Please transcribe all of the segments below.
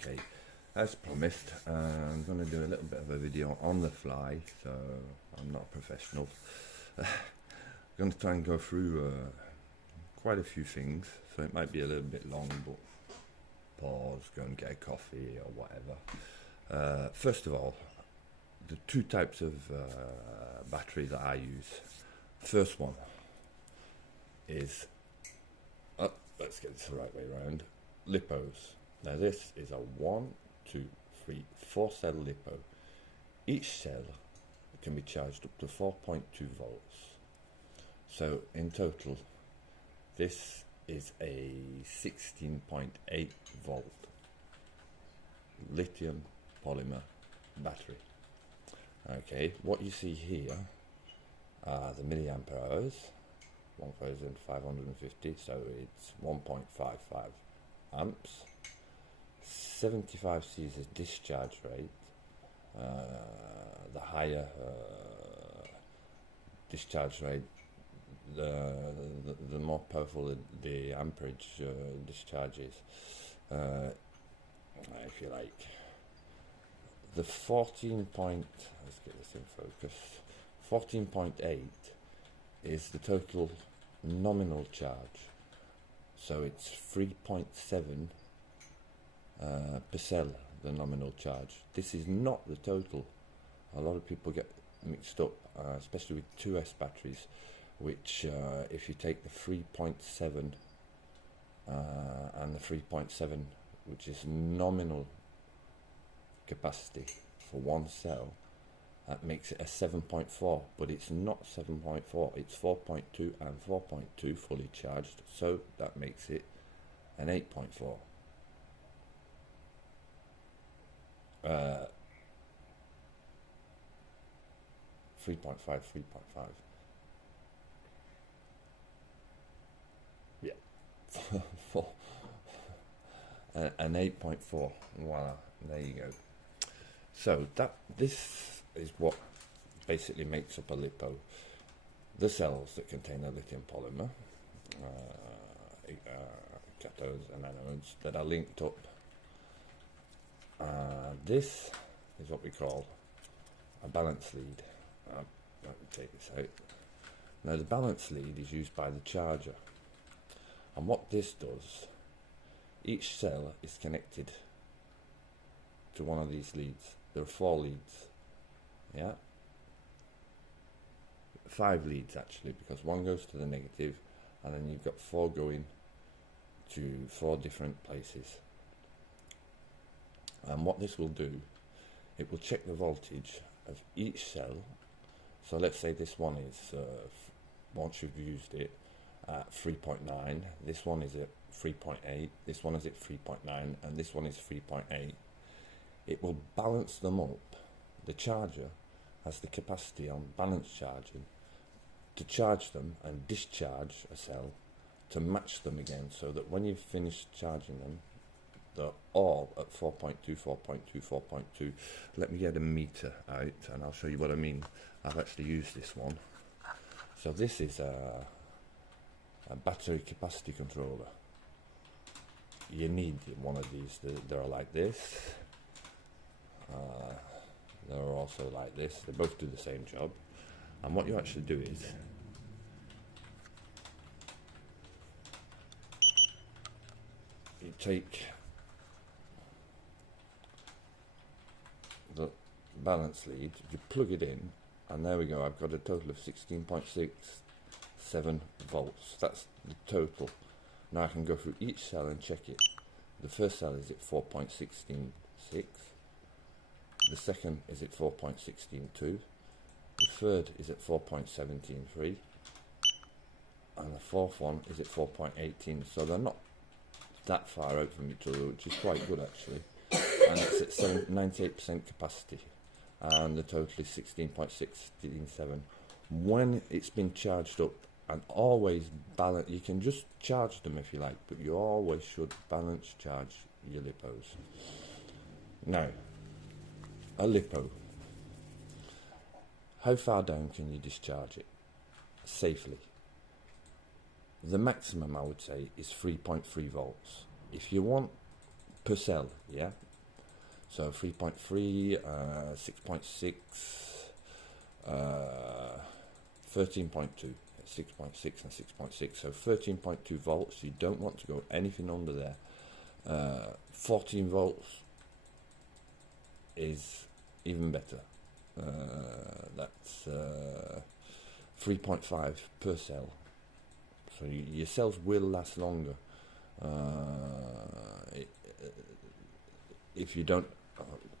Okay, as promised, I'm going to do a little bit of a video on the fly, so I'm not a professional. I'm going to try and go through quite a few things, so it might be a little bit long, but pause, go and get a coffee or whatever. First of all, the two types of battery that I use. First one is, let's get this the right way around, Lipos. Now this is a 1, 2, 3, 4 cell Lipo. Each cell can be charged up to 4.2 volts. So in total, this is a 16.8 volt lithium polymer battery. Okay, what you see here are the milliampere hours, 1550, so it's 1.55 amps. 75 C's is discharge rate. The higher discharge rate, the more powerful the amperage discharge is, if you like. The 14 point, let's get this in focus, 14.8 is the total nominal charge, so it's 3.7 per cell, the nominal charge. This is not the total. A lot of people get mixed up, especially with 2S batteries, which if you take the 3.7 and the 3.7, which is nominal capacity for one cell, that makes it a 7.4, but it's not 7.4, it's 4.2 and 4.2 fully charged, so that makes it an 8.4. 3.5, 3.5. Yeah. An 8.4. Voila, there you go. So this is what basically makes up a Lipo. The cells that contain a lithium polymer, cathodes and anodes that are linked up. This is what we call a balance lead. Let me take this out. Now the balance lead is used by the charger, and what this does, each cell is connected to one of these leads. There are 4 leads, yeah, 5 leads actually, because one goes to the negative and then you've got 4 going to 4 different places. And what this will do, it will check the voltage of each cell. So let's say this one is, once you've used it, at 3.9, this one is at 3.8, this one is at 3.9, and this one is 3.8. It will balance them up. The charger has the capacity on balance charging to charge them and discharge a cell to match them again, so that when you've finished charging them, they're all at 4.2, 4.2, 4.2. Let me get a meter out and I'll show you what I mean. I've actually used this one. So this is a battery capacity controller. You need one of these. They're like this. They're also like this. They both do the same job. And what you actually do is you take the balance lead, you plug it in, and there we go. I've got a total of 16.67 volts. That's the total. Now I can go through each cell and check it. The first cell is at 4.166. The second is at 4.162. The third is at 4.173. And the fourth one is at 4.18. So they're not that far out from each other, which is quite good actually. And it's at 98% capacity, and the total is 16.677. When it's been charged up, and always balance, you can just charge them if you like, but you always should balance charge your Lipos. Now, a Lipo, how far down can you discharge it safely? The maximum, I would say, is 3.3 volts. If you want per cell, yeah. So 3.3, 6.6, 13.2, 6.6 and 6.6. So 13.2 volts. You don't want to go anything under there. 14 volts is even better. That's 3.5 per cell. So your cells will last longer if you don't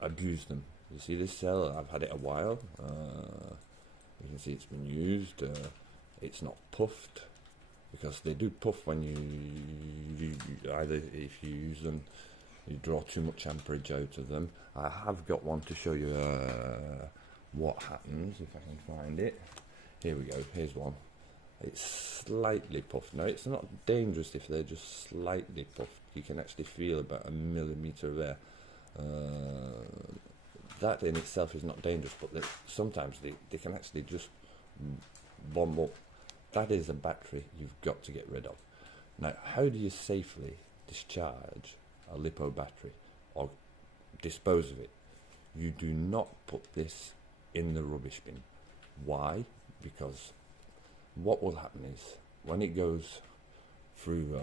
abuse them. You see this cell, I've had it a while. You can see it's been used. It's not puffed, because they do puff when you either, if you use them, you draw too much amperage out of them. I have got one to show you what happens if I can find it. Here we go, here's one. It's slightly puffed. Now it's not dangerous if they're just slightly puffed. You can actually feel about a millimetre there. That in itself is not dangerous, but sometimes they can actually just bomb up. That is a battery you've got to get rid of. Now, how do you safely discharge a Lipo battery or dispose of it? You do not put this in the rubbish bin. Why? Because what will happen is, when it goes through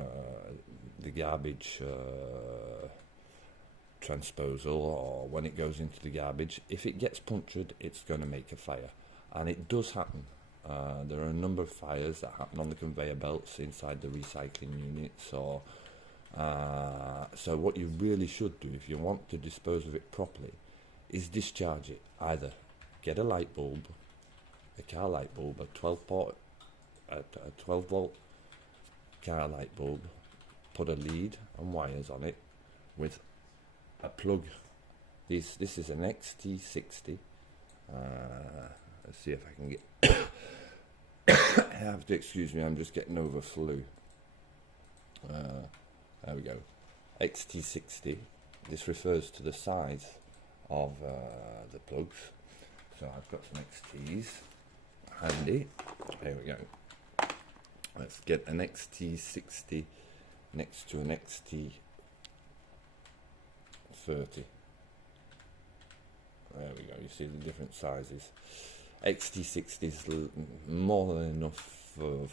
the garbage transposal, or when it goes into the garbage, if it gets punctured, it's going to make a fire. And it does happen. There are a number of fires that happen on the conveyor belts inside the recycling units. Or so what you really should do, if you want to dispose of it properly, is discharge it. Either get a light bulb, a car light bulb, a 12 volt car light bulb, put a lead and wires on it with a plug. This is an XT60. Let's see if I can get I have to excuse me, I'm just getting over flu. There we go. XT60. This refers to the size of the plugs. So I've got some XTs handy. There we go. Let's get an XT60 next to an XT30. There we go. You see the different sizes. XT60 is more than enough for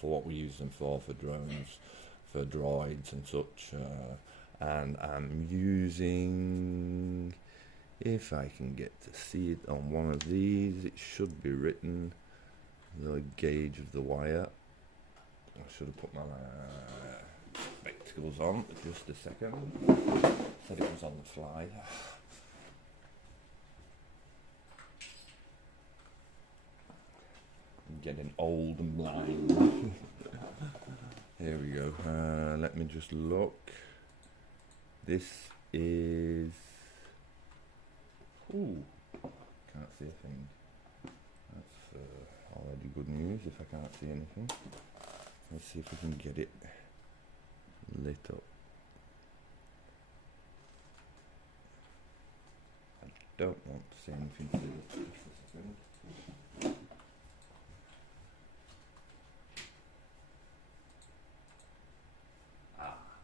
what we use them for drones, for droids and such. And I'm using, if I can get to see it on one of these, it should be written, the gauge of the wire. I should have put my spectacles on just a second. Said it was on the fly. I'm getting old and blind. Here we go. Let me just look. This is... Ooh, can't see a thing. That's already good news if I can't see anything. Let's see if we can get it lit up. I don't want to say anything to this just a second.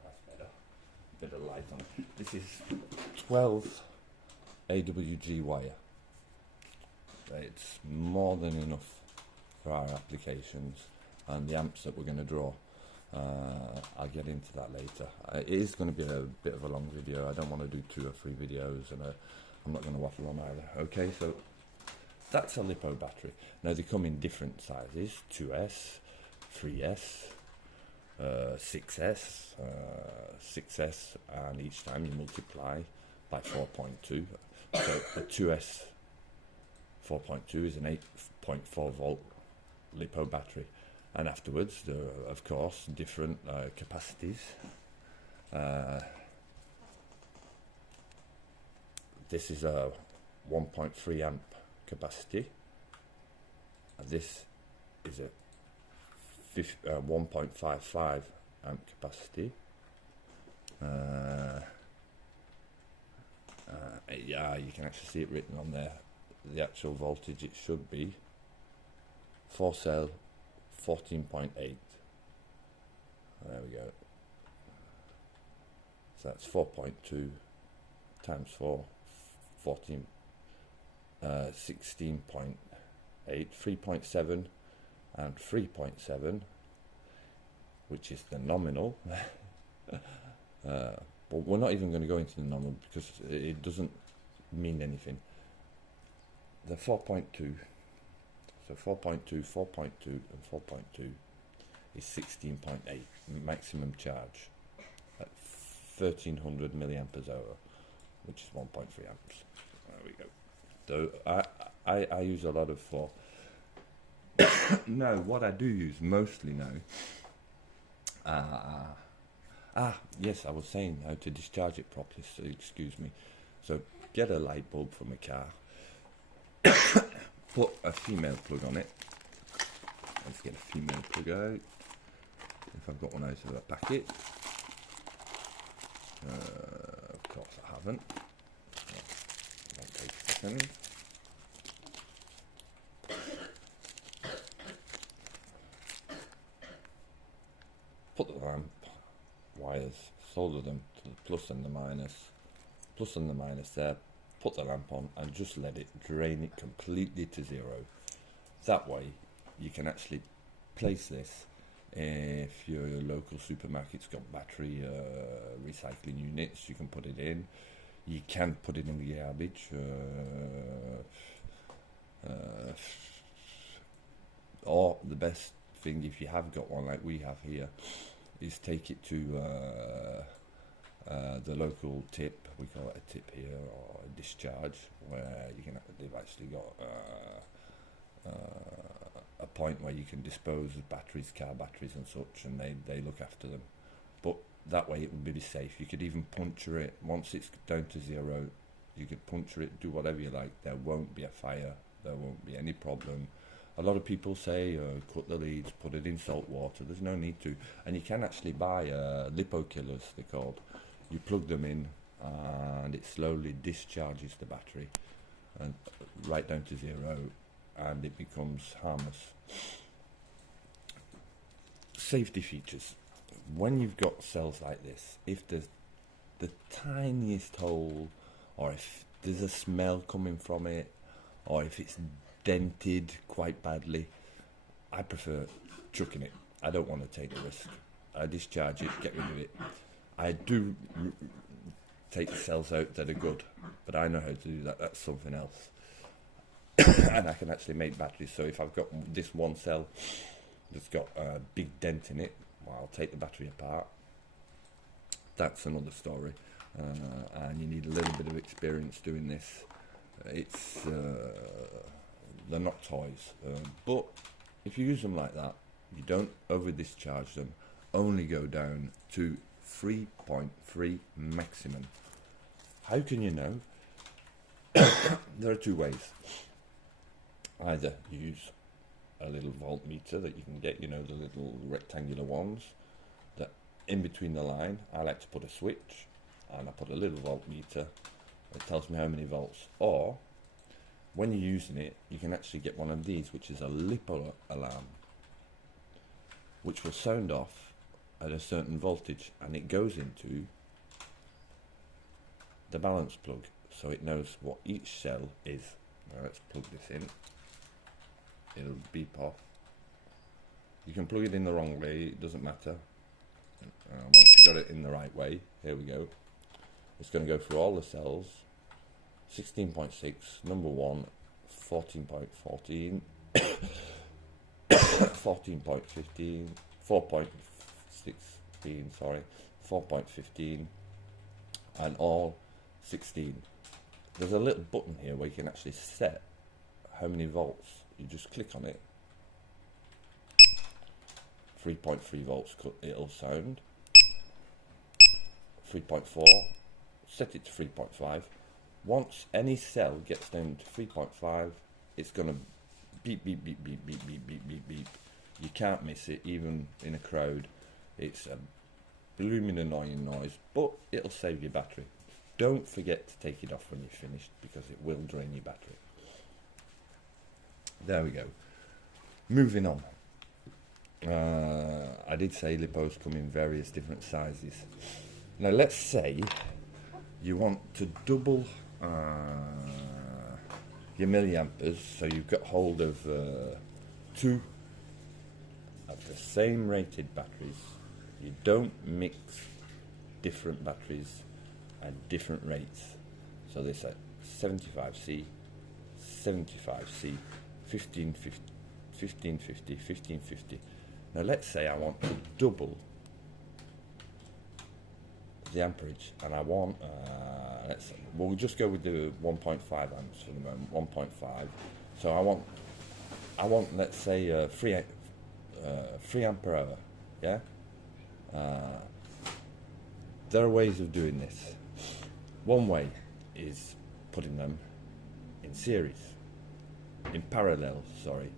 That's better. Bit of light on it. This is 12 AWG wire. It's more than enough for our applications and the amps that we're going to draw. I'll get into that later. It is going to be a bit of a long video. I don't want to do 2 or 3 videos, and I'm not going to waffle on either. Okay, so that's a Lipo battery. Now they come in different sizes: 2S, 3S, 6S, 6S, and each time you multiply by 4.2. So the 2S 4.2 is an 8.4 volt Lipo battery, and afterwards there are of course different capacities. This is a 1.3 amp capacity, and this is a 1.55 amp capacity. Yeah, you can actually see it written on there. The actual voltage, it should be 4 cell 14.8. There we go. So that's 4.2 times 4, 14, 16.8, 3.7 and 3.7, which is the nominal. But we're not even going to go into the nominal because it doesn't mean anything. The 4.2, so 4.2, 4.2 and 4.2 is 16.8 maximum charge at 1300 milliampere hour, which is 1.3 amps. There we go. So I use a lot of 4. No, what I do use mostly now, yes, I was saying how to discharge it properly, so excuse me. So get a light bulb from a car, put a female plug on it. Let's get a female plug out, if I've got one out of a packet. Of course I haven't. Won't take a second. Put the lamp wires, solder them to the plus and the minus there, put the lamp on and just let it drain it completely to 0. That way you can actually place this. If your local supermarket's got battery recycling units, you can put it in. You can put it in the garbage, or the best thing, if you have got one like we have here, is take it to the local tip. We call it a tip here, or a discharge, where you can. They've actually got a point where you can dispose of batteries, car batteries and such, and they look after them. But that way it would be safe. You could even puncture it once it's down to 0. You could puncture it, do whatever you like. There won't be a fire. There won't be any problem. A lot of people say cut the leads, put it in salt water. There's no need to. And you can actually buy Lipo killers, they're called. You plug them in and it slowly discharges the battery and right down to 0, and it becomes harmless. Safety features. When you've got cells like this, if there's the tiniest hole, or if there's a smell coming from it, or if it's dented quite badly, I prefer chucking it. I don't want to take the risk. I discharge it, get rid of it. I do take the cells out that are good, but I know how to do that. That's something else. And I can actually make batteries. So if I've got this one cell that's got a big dent in it, well, I'll take the battery apart. That's another story. And you need a little bit of experience doing this. It's they're not toys, but if you use them like that, you don't over discharge them. Only go down to 3.3 maximum. How can you know? There are 2 ways. Either use a little voltmeter that you can get, you know, the little rectangular ones that in between the line. I like to put a switch and I put a little voltmeter. It tells me how many volts. Or when you're using it, you can actually get one of these, which is a Lipo alarm, which will sound off at a certain voltage, and it goes into the balance plug, so it knows what each cell is. Now let's plug this in. It'll beep off. You can plug it in the wrong way, it doesn't matter. Once you got it in the right way, here we go. It's going to go through all the cells. 16.6, number 1, 14.14, 14.15, 4.16, sorry, 4.15, and all 16. There's a little button here where you can actually set how many volts. You just click on it. 3.3 volts it'll sound. 3.4, set it to 3.5. Once any cell gets down to 3.5, it's going to beep, beep, beep, beep, beep, beep, beep, beep, beep. You can't miss it, even in a crowd. It's a blooming annoying noise, but it'll save your battery. Don't forget to take it off when you're finished, because it will drain your battery. There we go. Moving on. I did say Lipos come in various different sizes. Now let's say you want to double your milliamperes, so you've got hold of two of the same rated batteries. You don't mix different batteries at different rates. So this at 75C, 75C, 1550, 1550, 1550. Now let's say I want to double the amperage, and I want, we'll just go with the 1.5 amps for the moment, 1.5. So I want, let's say 3 ampere hour, yeah? There are ways of doing this. One way is putting them in series, in parallel, sorry.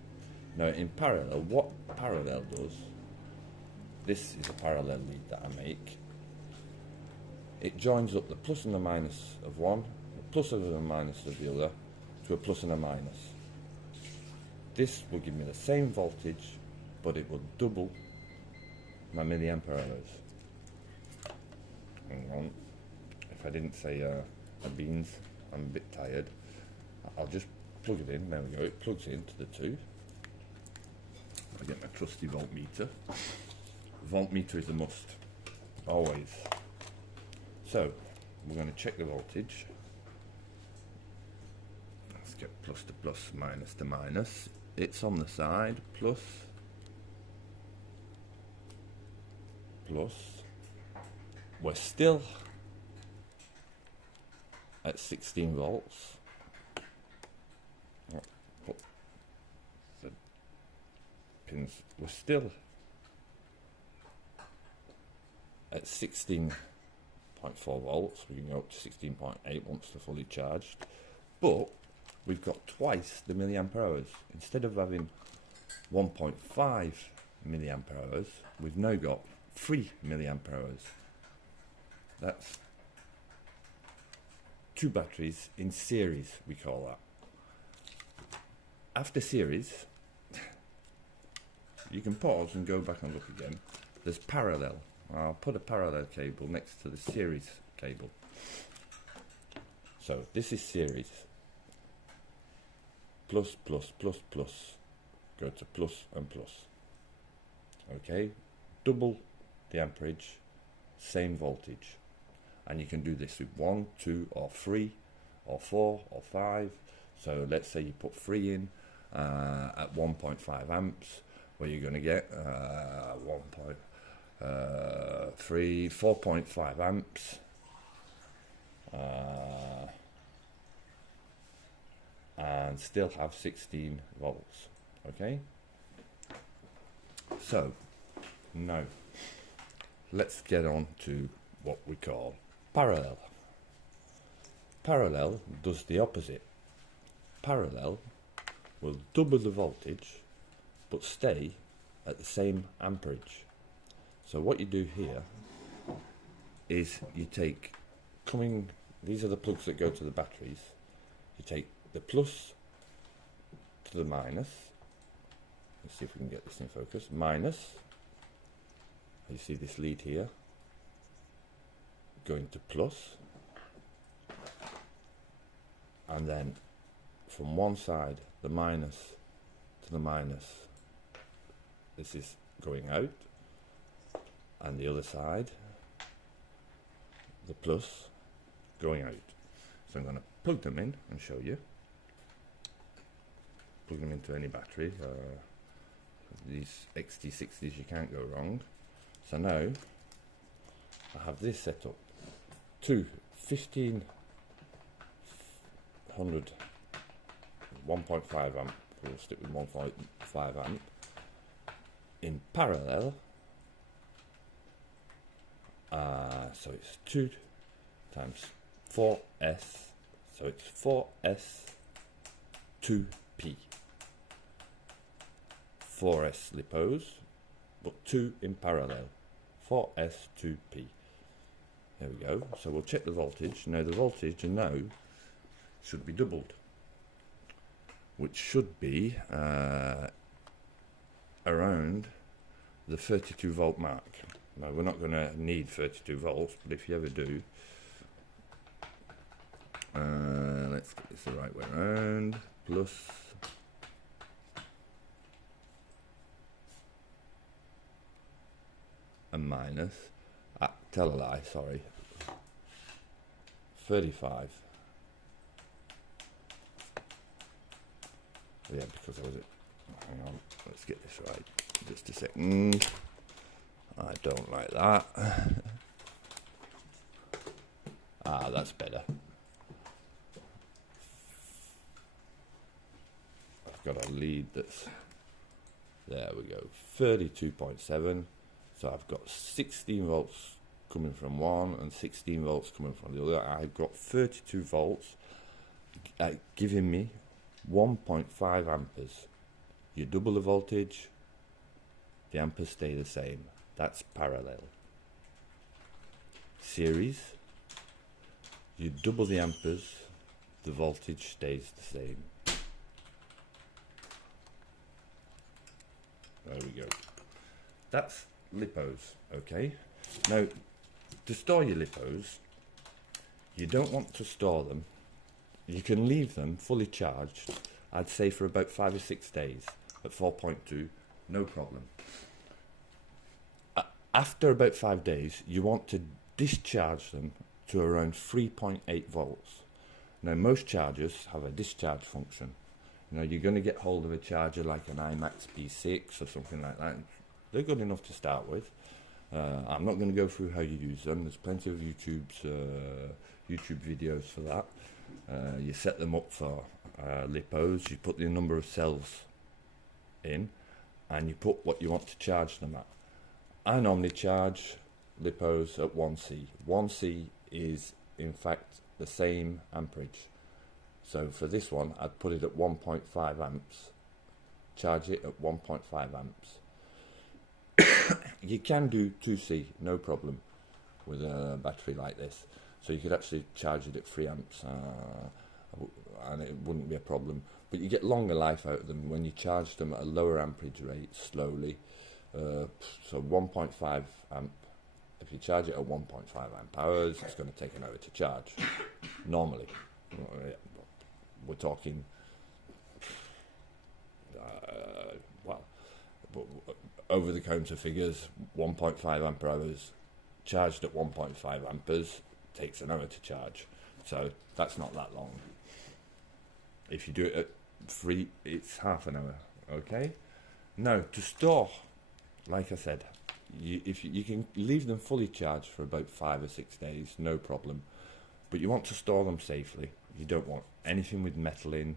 Now in parallel, what parallel does, this is a parallel lead that I make. It joins up the plus and the minus of one, the plus and the minus of the other, to a plus and a minus. This will give me the same voltage, but it will double my milliampere hours. Hang on, if I didn't say my beans, I'm a bit tired. I'll just plug it in, there we go, it plugs into the two. I get my trusty voltmeter. Voltmeter is a must, always. So, we're going to check the voltage. Let's get plus to plus, minus to minus. It's on the side, plus, plus. We're still at 16 volts. Put the pins. We're still at 16.4 volts. We can go up to 16.8 once they're fully charged, but we've got twice the milliampere hours. Instead of having 1.5 milliampere hours, we've now got 3 milliampere hours. That's 2 batteries in series, we call that. After series, you can pause and go back and look again. There's parallel. I'll put a parallel cable next to the series cable. So this is series. Plus, plus, plus, plus. Go to plus and plus. Okay, double the amperage, same voltage. And you can do this with 1, 2, or 3, or 4, or 5. So let's say you put 3 in at 1.5 amps, where you're going to get 4.5 amps, and still have 16 volts. Okay, so now let's get on to what we call parallel. Parallel does the opposite. Parallel will double the voltage but stay at the same amperage. So what you do here is you take these are the plugs that go to the batteries. You take the plus to the minus. Let's see if we can get this in focus. Minus, you see this lead here, going to plus, and then from one side, the minus to the minus, this is going out, and the other side, the plus, going out. So I'm going to plug them in and show you. Plug them into any battery. These XT60s, you can't go wrong. So now I have this set up. 1500 1.5 amp, we'll stick with 1.5 amp in parallel. So it's 2 times 4s, so it's 4s 2p. 4s Lipos, but 2 in parallel. 4s 2p. There we go. So we'll check the voltage. Now the voltage now should be doubled, which should be around the 32 volt mark. Now we're not going to need 32 volts, but if you ever do, let's get this the right way around, plus and minus, tell a lie, sorry, 35. Yeah, because I was hang on, let's get this right, just a second. I don't like that. That's better. I've got a lead that's, there we go, 32.7. So I've got 16 volts coming from one and 16 volts coming from the other. I've got 32 volts giving me 1.5 amperes. You double the voltage, the amperes stay the same. That's parallel. Series, you double the amperes, the voltage stays the same. There we go. That's Lipos, okay? Now, to store your Lipos, you don't want to store them. You can leave them fully charged, I'd say for about 5 or 6 days at 4.2, no problem. After about 5 days, you want to discharge them to around 3.8 volts. Now, most chargers have a discharge function. You know, you're going to get hold of a charger like an iMax B6 or something like that. They're good enough to start with. I'm not going to go through how you use them. There's plenty of YouTube videos for that. You set them up for Lipos. You put the number of cells in, and you put what you want to charge them at. I normally charge Lipos at 1C. 1C is in fact the same amperage. So for this one, I'd put it at 1.5 amps. Charge it at 1.5 amps. You can do 2C, no problem, with a battery like this. So you could actually charge it at 3 amps, and it wouldn't be a problem. But you get longer life out of them when you charge them at a lower amperage rate, slowly. So 1.5 amp, if you charge it at 1.5 amp hours, it's going to take an hour to charge, normally. We're talking, over-the-counter figures, 1.5 amp hours charged at 1.5 amperes takes an hour to charge. So that's not that long. If you do it at 3, it's half an hour, okay? Now, to store, like I said, you can leave them fully charged for about 5 or 6 days, no problem. But you want to store them safely. You don't want anything with metal in,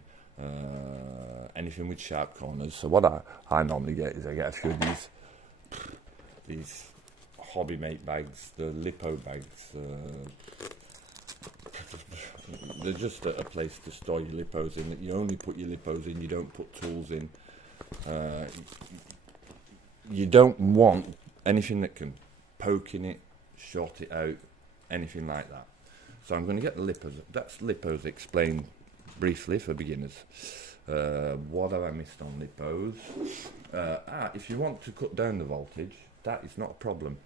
anything with sharp corners. So what I normally get is I get a few of these hobby mate bags, the Lipo bags. They're just a place to store your Lipos in. You only put your Lipos in, you don't put tools in. You don't want anything that can poke in it, short it out, anything like that. So I'm going to get the Lipos. That's Lipos explained briefly for beginners. What have I missed on Lipos? If you want to cut down the voltage, that is not a problem.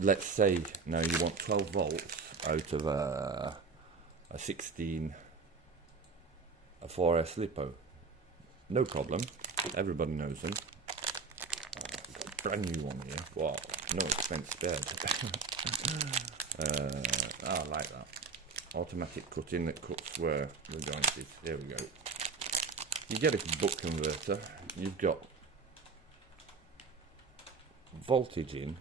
Let's say now you want 12 volts out of a 16, a 4S Lipo. No problem. Everybody knows them. I've got a brand new one here. Wow, no expense spared. I like that. Automatic cutting that cuts where the joint is. There we go. You get a buck converter. You've got voltage in.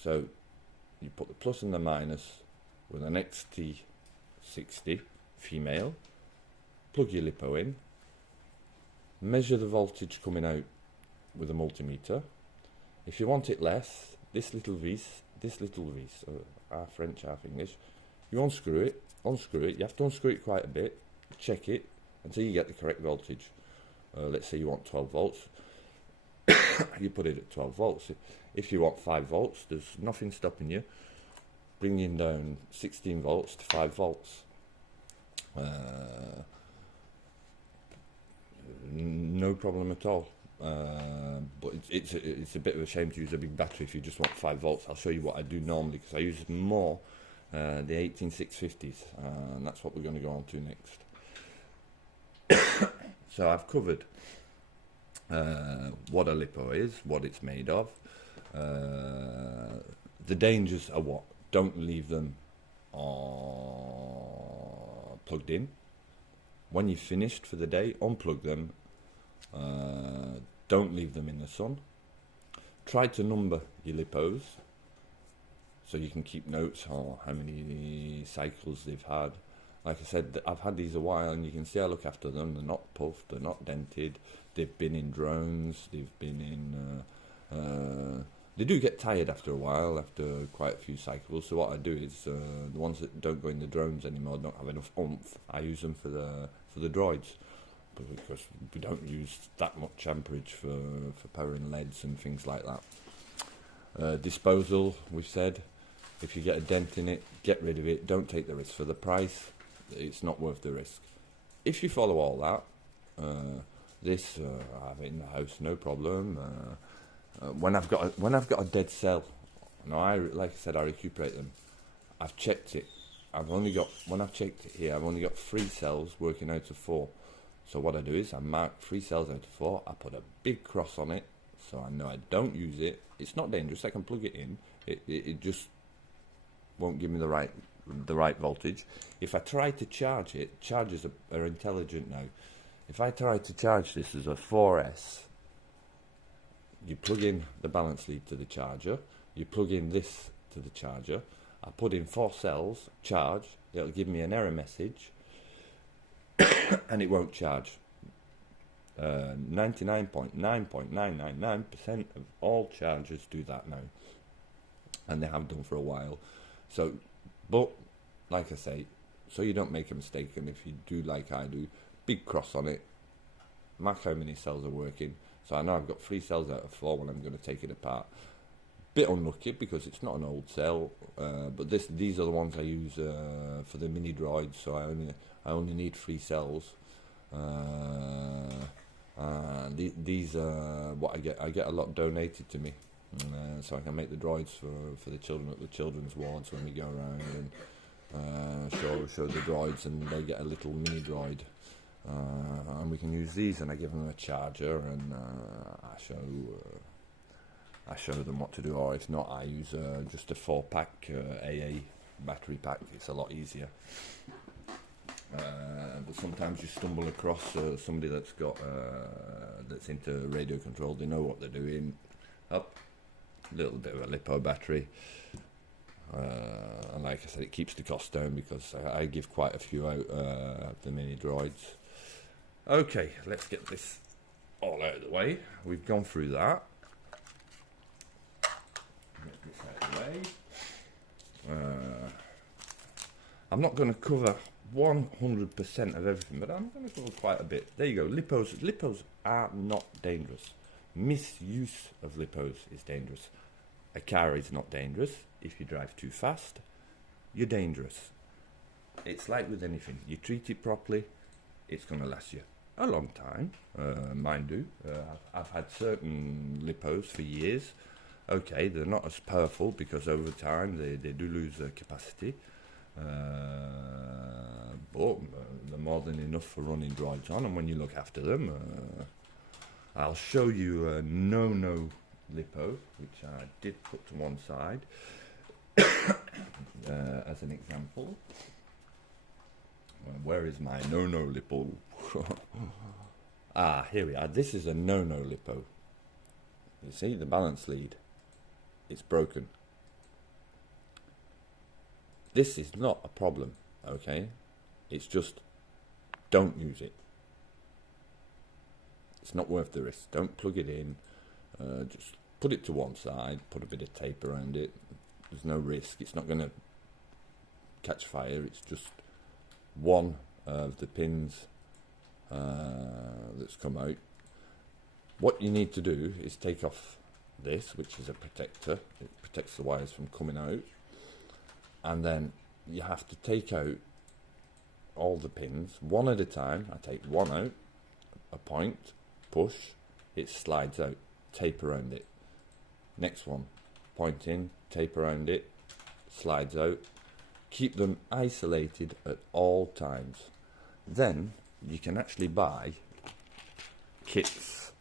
So you put the plus and the minus with an XT60 female. Plug your Lipo in. Measure the voltage coming out with a multimeter. If you want it less, this little vis, so half French, half English, you unscrew it, you have to unscrew it quite a bit, check it until you get the correct voltage. Let's say you want 12 volts, you put it at 12 volts. If you want 5 volts, there's nothing stopping you bringing down 16 volts to 5 volts. no problem at all. But it's a bit of a shame to use a big battery if you just want 5 volts. I'll show you what I do normally, because I use more the 18650s, and that's what we're going to go on to next. So I've covered what a Lipo is, what it's made of. The dangers are what? Don't leave them plugged in. When you've finished for the day, unplug them. Don't leave them in the sun. Try to number your Lipos so you can keep notes on how many cycles they've had. Like I said, I've had these a while, and you can see I look after them. They're not puffed, they're not dented. They've been in drones, they've been in... they do get tired after a while, after quite a few cycles. So what I do is, the ones that don't go in the drones anymore, don't have enough oomph, I use them for the droids. Because we don't use that much amperage for powering leads and things like that. Disposal, we've said, if you get a dent in it, get rid of it. Don't take the risk. For the price, it's not worth the risk. If you follow all that, I have it in the house, no problem. When I've got a dead cell, like I said, I recuperate them. I've checked it. When I've checked it here, I've only got 3 cells working out of 4. So what I do is I mark 3 cells out of 4. I put a big cross on it, so I know I don't use it. It's not dangerous. I can plug it in. It just won't give me the right voltage. If I try to charge it, chargers are intelligent now. If I try to charge this as a 4S, you plug in the balance lead to the charger. You plug in this to the charger. I put in 4 cells, charge. It'll give me an error message. And it won't charge. 99.99999% of all chargers do that now, and they have done for a while. So, but like I say, so you don't make a mistake, and if you do like I do, big cross on it, mark how many cells are working. So I know I've got 3 cells out of 4 when I'm going to take it apart. Bit unlucky because it's not an old cell, but these are the ones I use for the mini droids. So I only need 3 cells. These are what I get. I get a lot donated to me, so I can make the droids for the children at the children's wards when we go around and show the droids, and they get a little mini droid. And we can use these, and I give them a charger, and I show them what to do. Or if not, I use just a 4-pack AA battery pack. It's a lot easier. But sometimes you stumble across somebody that's into radio control. They know what they're doing. Up, a little bit of a Lipo battery, and like I said, it keeps the cost down because I give quite a few out of the mini droids. Okay, let's get this all out of the way. We've gone through that. Get this out of the way. I'm not going to cover 100% of everything, but I'm going to cover quite a bit. There you go. Lipos are not dangerous. Misuse of Lipos is dangerous. A car is not dangerous. If you drive too fast, you're dangerous. It's like with anything. You treat it properly, it's going to last you a long time. Mine do. I've had certain Lipos for years. Okay, they're not as powerful because over time they do lose capacity. But they're more than enough for running droids on, and when you look after them, I'll show you a no-no Lipo, which I did put to one side as an example. Where is my no-no Lipo? Here we are. This is a no-no Lipo. You see the balance lead? It's broken. This is not a problem, okay? It's just, don't use it. It's not worth the risk. Don't plug it in. Just put it to one side, put a bit of tape around it. There's no risk. It's not going to catch fire. It's just one of the pins that's come out. What you need to do is take off this, which is a protector. It protects the wires from coming out. And then you have to take out all the pins one at a time. I take one out, a point, push, it slides out, tape around it. Next one, point in, tape around it, slides out. Keep them isolated at all times. Then you can actually buy kits,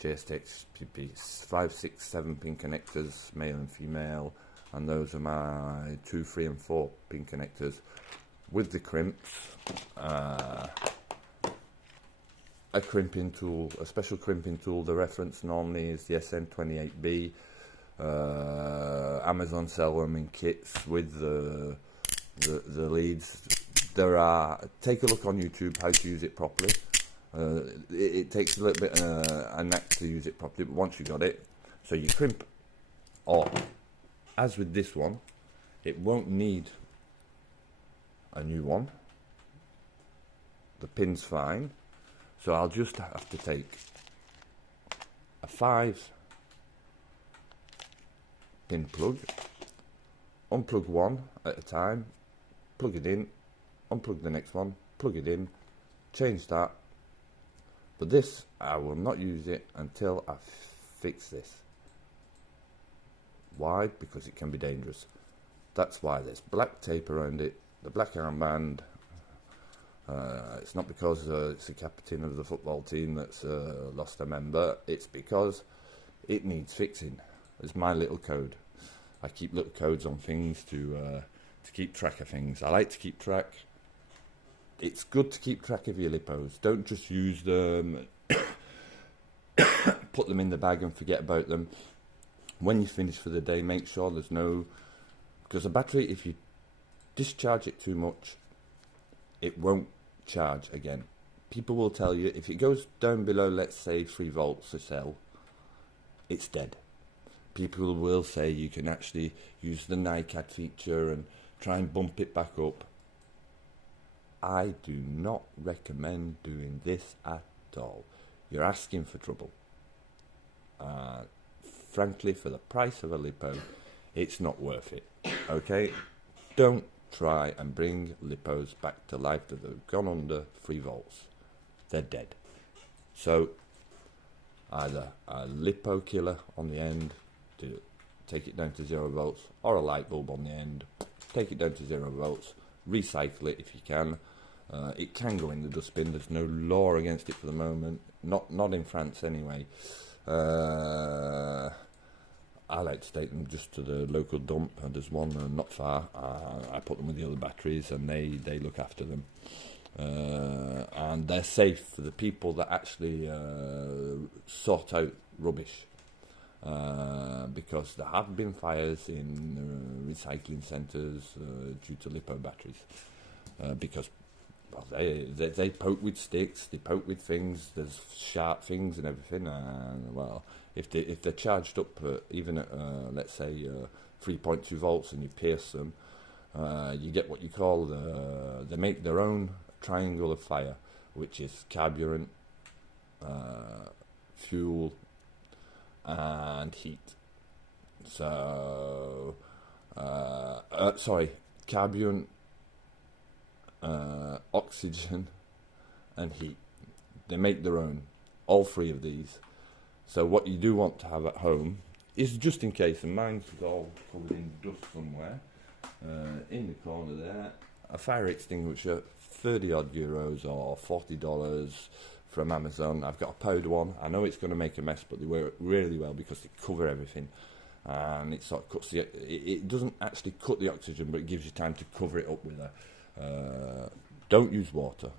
JSTX, PP, 5, 6, 7 pin connectors, male and female, and those are my 2, 3 and 4 pin connectors with the crimps, a crimping tool, a special crimping tool. The reference normally is the SN28B. Amazon sell them in kits with the leads. Take a look on YouTube how to use it properly. It takes a little bit a knack to use it properly, but once you got it, so you crimp, or as with this one, it won't need a new one. The pin's fine, so I'll just have to take a 5 pin plug, unplug one at a time, plug it in, unplug the next one, plug it in, change that. But this, I will not use it until I fix this. Why? Because it can be dangerous. That's why there's black tape around it, the black armband. It's not because it's the captain of the football team that's lost a member. It's because it needs fixing. It's my little code. I keep little codes on things to keep track of things. I like to keep track. It's good to keep track of your lipos. Don't just use them, put them in the bag and forget about them. When you finish for the day, make sure there's no... Because a battery, if you discharge it too much, it won't charge again. People will tell you, if it goes down below, let's say 3 volts a cell, it's dead. People will say you can actually use the NiCad feature and try and bump it back up. I do not recommend doing this at all. You're asking for trouble. Frankly, for the price of a lipo, it's not worth it. Okay? Don't try and bring lipos back to life that have gone under 3 volts. They're dead. So, either a lipo killer on the end to take it down to 0 volts, or a light bulb on the end, take it down to 0 volts, recycle it if you can. It can go in the dustbin. There's no law against it for the moment. Not in France anyway. I like to take them just to the local dump, and there's one not far. I put them with the other batteries, and they look after them. And they're safe for the people that actually sort out rubbish. Because there have been fires in recycling centres due to Lipo batteries. Because well, they poke with sticks, they poke with things, there's sharp things and everything, and well, if they're charged up even at let's say 3.2 volts and you pierce them, you get what you call they make their own triangle of fire, which is carburant, fuel and heat. So carburant, oxygen and heat. They make their own, all 3 of these. So what you do want to have at home is, just in case, and mine's all covered in dust somewhere, in the corner there, a fire extinguisher, 30 odd euros or $40 from Amazon. I've got a powder one. I know it's going to make a mess, but they work really well because they cover everything, and it sort of cuts it doesn't actually cut the oxygen, but it gives you time to cover it up with a don't use water.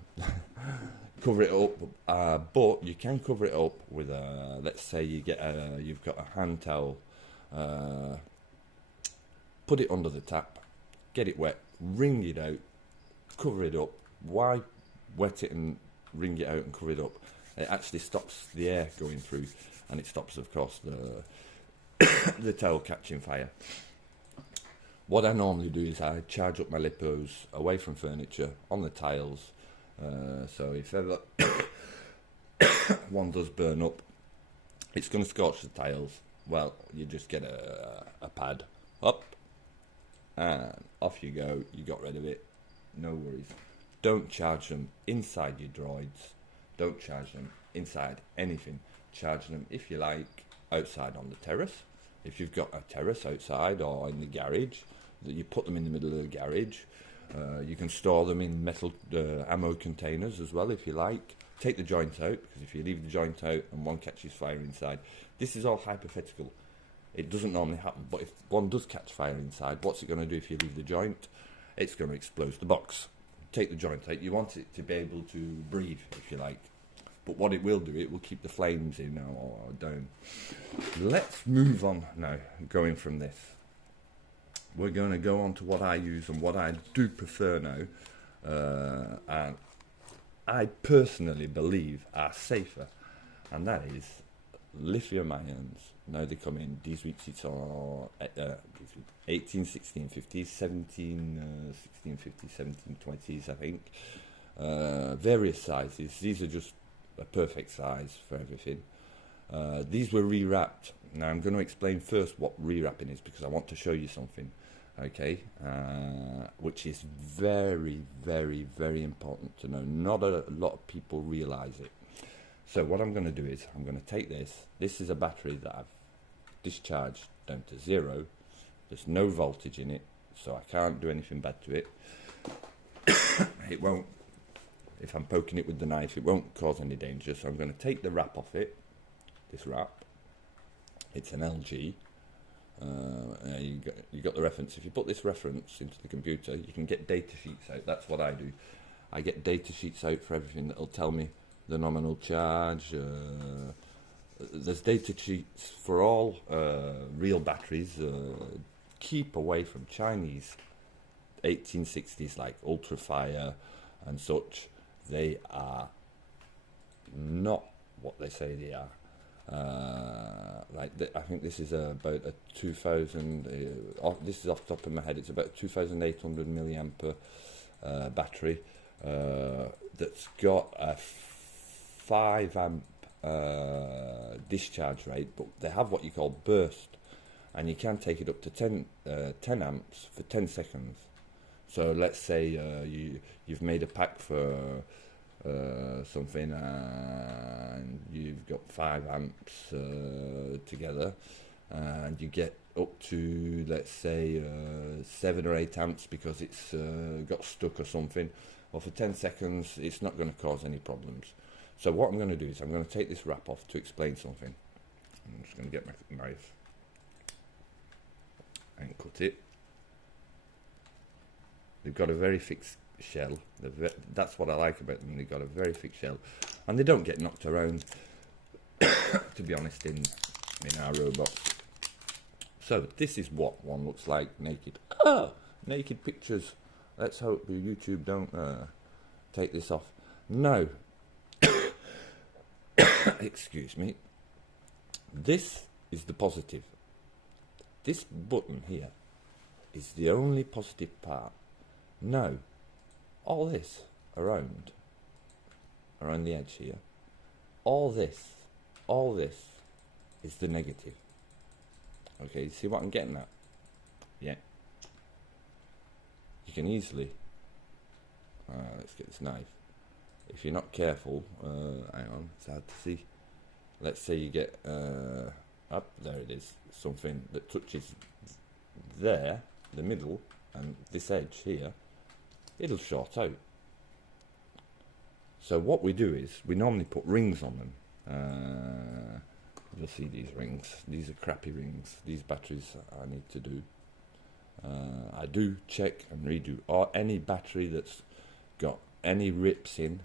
Cover it up, but you can cover it up with a, let's say you've got a hand towel, put it under the tap, get it wet, wring it out, cover it up. Why wet it and wring it out and cover it up? It actually stops the air going through, and it stops, of course, the towel catching fire. What I normally do is I charge up my lipos away from furniture on the tiles. So if ever one does burn up, it's going to scorch the tiles. Well, you just get a pad up and off you go. You got rid of it. No worries. don't charge them inside your droids, don't charge them inside anything. Charge them, if you like, outside on the terrace. If you've got a terrace outside or in the garage, that you put them in the middle of the garage. You can store them in metal ammo containers as well, if you like. Take the joint out, because if you leave the joint out and one catches fire inside, this is all hypothetical. It doesn't normally happen, but if one does catch fire inside, what's it going to do if you leave the joint? It's going to explode the box. Take the joint out. You want it to be able to breathe, if you like. But what it will do, it will keep the flames in or down. Let's move on now, going from this. We're going to go on to what I use and what I do prefer now. And I personally believe are safer. And that is lithium ions. Now they come in, these weeks it's on 18, 16, 50s, 17, 16, 50s, 17, 20s, I think. Various sizes. These are just a perfect size for everything. These were rewrapped. Now I'm going to explain first what rewrapping is, because I want to show you something, okay, which is very, very, very important to know. Not a lot of people realise it. So what I'm going to do is I'm going to take this. This is a battery that I've discharged down to 0. There's no voltage in it, so I can't do anything bad to it. It won't, if I'm poking it with the knife, it won't cause any danger. So I'm going to take the wrap off it, this wrap. It's an LG. You got the reference. If you put this reference into the computer, you can get data sheets out. That's what I do. I get data sheets out for everything that will tell me the nominal charge. There's data sheets for all real batteries. Keep away from Chinese 1860s like Ultrafire and such. They are not what they say they are. I think this is about a 2000. This is off the top of my head. It's about 2,800 milliampere battery that's got a 5 amp discharge rate, but they have what you call burst, and you can take it up to 10 amps for 10 seconds. So let's say you've made a pack for something and you've got 5 amps together, and you get up to, let's say, 7 or 8 amps because it's got stuck or something. Well, for 10 seconds it's not going to cause any problems. So what I'm going to do is I'm going to take this wrap off to explain something. I'm just going to get my knife and cut it. They've got a very thick shell. That's what I like about them. They've got a very thick shell, and they don't get knocked around, to be honest, in our robots. So this is what one looks like naked. Naked pictures. Let's hope YouTube don't take this off. No. Excuse me. This is the positive. This button here is the only positive part. Now, all this around the edge here, all this is the negative. Okay, see what I'm getting at? Yeah. You can easily, let's get this knife. If you're not careful, hang on, it's hard to see. Let's say you get, up, there it is, something that touches there, the middle, and this edge here, it'll short out. So what we do is, we normally put rings on them. You'll see these rings. These are crappy rings. These batteries I need to do. I do check and redo any battery that's got any rips in,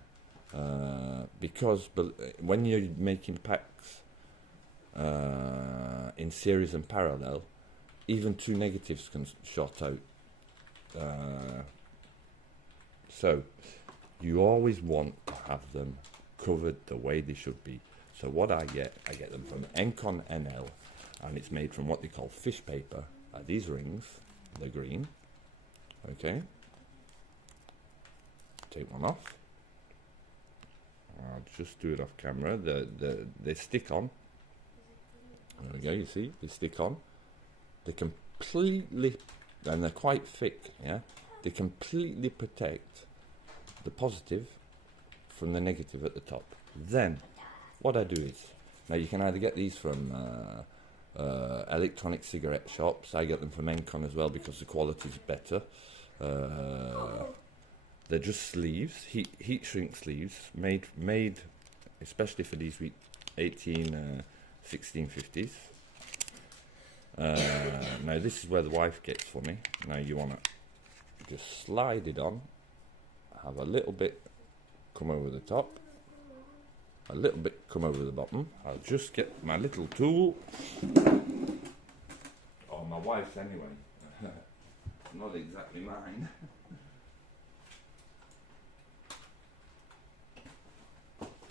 because when you're making packs in series and parallel, even 2 negatives can short out. So you always want to have them covered the way they should be. So what I get them from Encon NL, and it's made from what they call fish paper. These rings, they're green. Okay. Take one off. I'll just do it off camera. They stick on. There we go. You see, they stick on. They completely, and they're quite thick. Yeah, they completely protect the positive from the negative at the top. Then what I do is, now you can either get these from electronic cigarette shops. I get them from Encon as well because the quality is better. They're just sleeves, heat shrink sleeves, made especially for these 1650s. Now this is where the wife gets for me. Now you want to just slide it on, have a little bit come over the top, a little bit come over the bottom. I'll just get my little tool, or my wife's anyway, not exactly mine.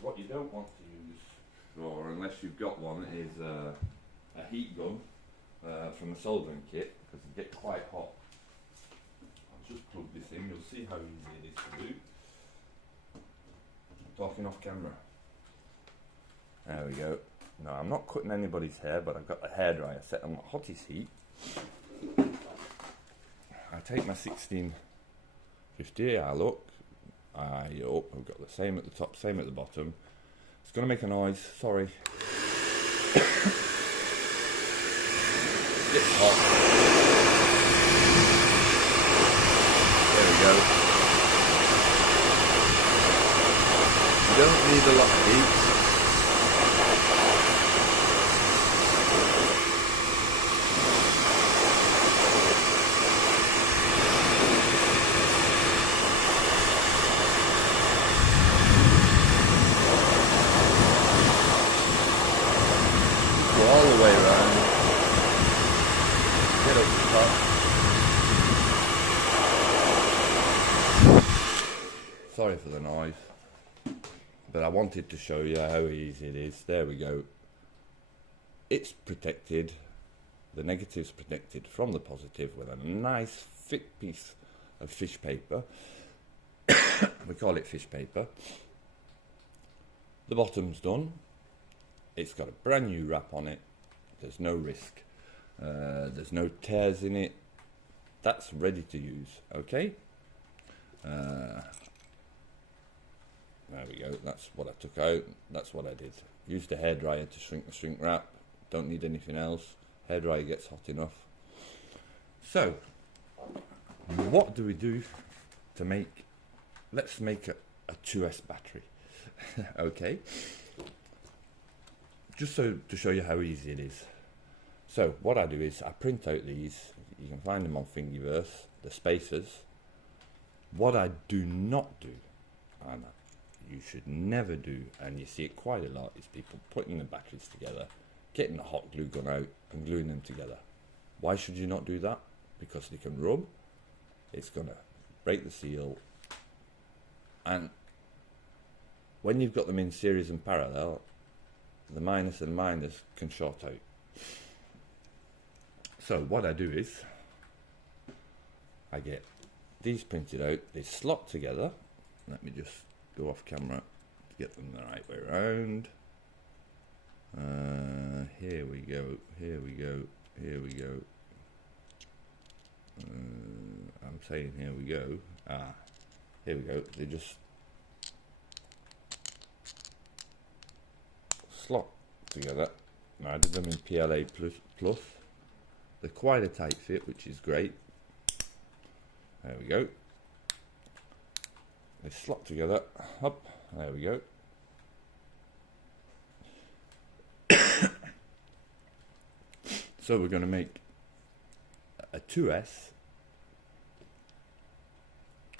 What you don't want to use, or unless you've got one, is a heat gun from the soldering kit, because it gets quite hot. I'll just plug this in, you'll see how easy it is to do. I'm talking off camera. There we go. Now I'm not cutting anybody's hair, but I've got the hairdryer set on hottest heat. I take my 1650, I look, I've got the same at the top, same at the bottom. It's going to make a noise, sorry. It's hot. There we go. You don't need a lot of heat. All the way around, get up the top. Sorry for the noise, but I wanted to show you how easy it is. There we go. It's protected, the negative's protected from the positive with a nice thick piece of fish paper. We call it fish paper. The bottom's done. It's got a brand new wrap on it. There's no risk. There's no tears in it. That's ready to use. Okay. There we go. That's what I took out. That's what I did. Used a hairdryer to shrink the shrink wrap. Don't need anything else. Hairdryer gets hot enough. So, what do we do to make? Let's make a 2S battery. Okay. Just to show you how easy it is. So what I do is I print out these. You can find them on Thingiverse, the spacers. What I do not do, and you should never do, and you see it quite a lot, is people putting the batteries together, getting the hot glue gun out and gluing them together. Why should you not do that? Because they can rub, it's going to break the seal, and when you've got them in series and parallel, the minus and minus can short out. So what I do is I get these printed out, they slot together. Let me just go off camera to get them the right way around. Here we go, here we go, here we go. I'm saying here we go. Here we go. They just slot together. Now I did them in PLA plus. They're quite a tight fit, which is great. There we go. They slot together. Up. There we go. So we're going to make a 2S.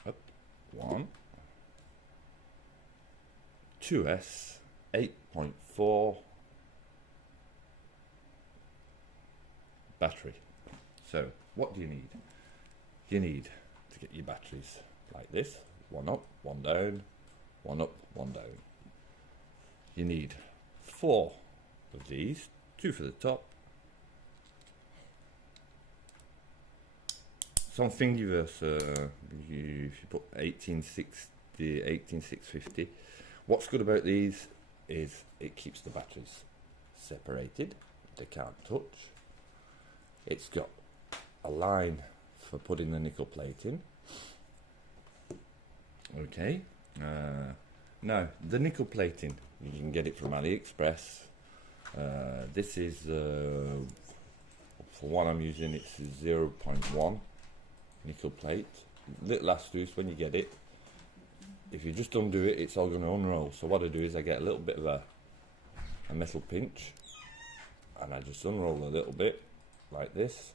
Up. 1. 2S 8.4 battery. So what do you need? You need to get your batteries like this, one up, one down, one up, one down. You need 4 of these, 2 for the top. Some Thingiverse, if you put 18660, 18650. What's good about these is it keeps the batteries separated, they can't touch. It's got a line for putting the nickel plate in. Okay. Now, the nickel plating, you can get it from AliExpress. This is, for one I'm using, it's 0.1 nickel plate. Little asterisk when you get it. If you just undo it, it's all going to unroll. So what I do is I get a little bit of a metal pinch, and I just unroll a little bit, like this.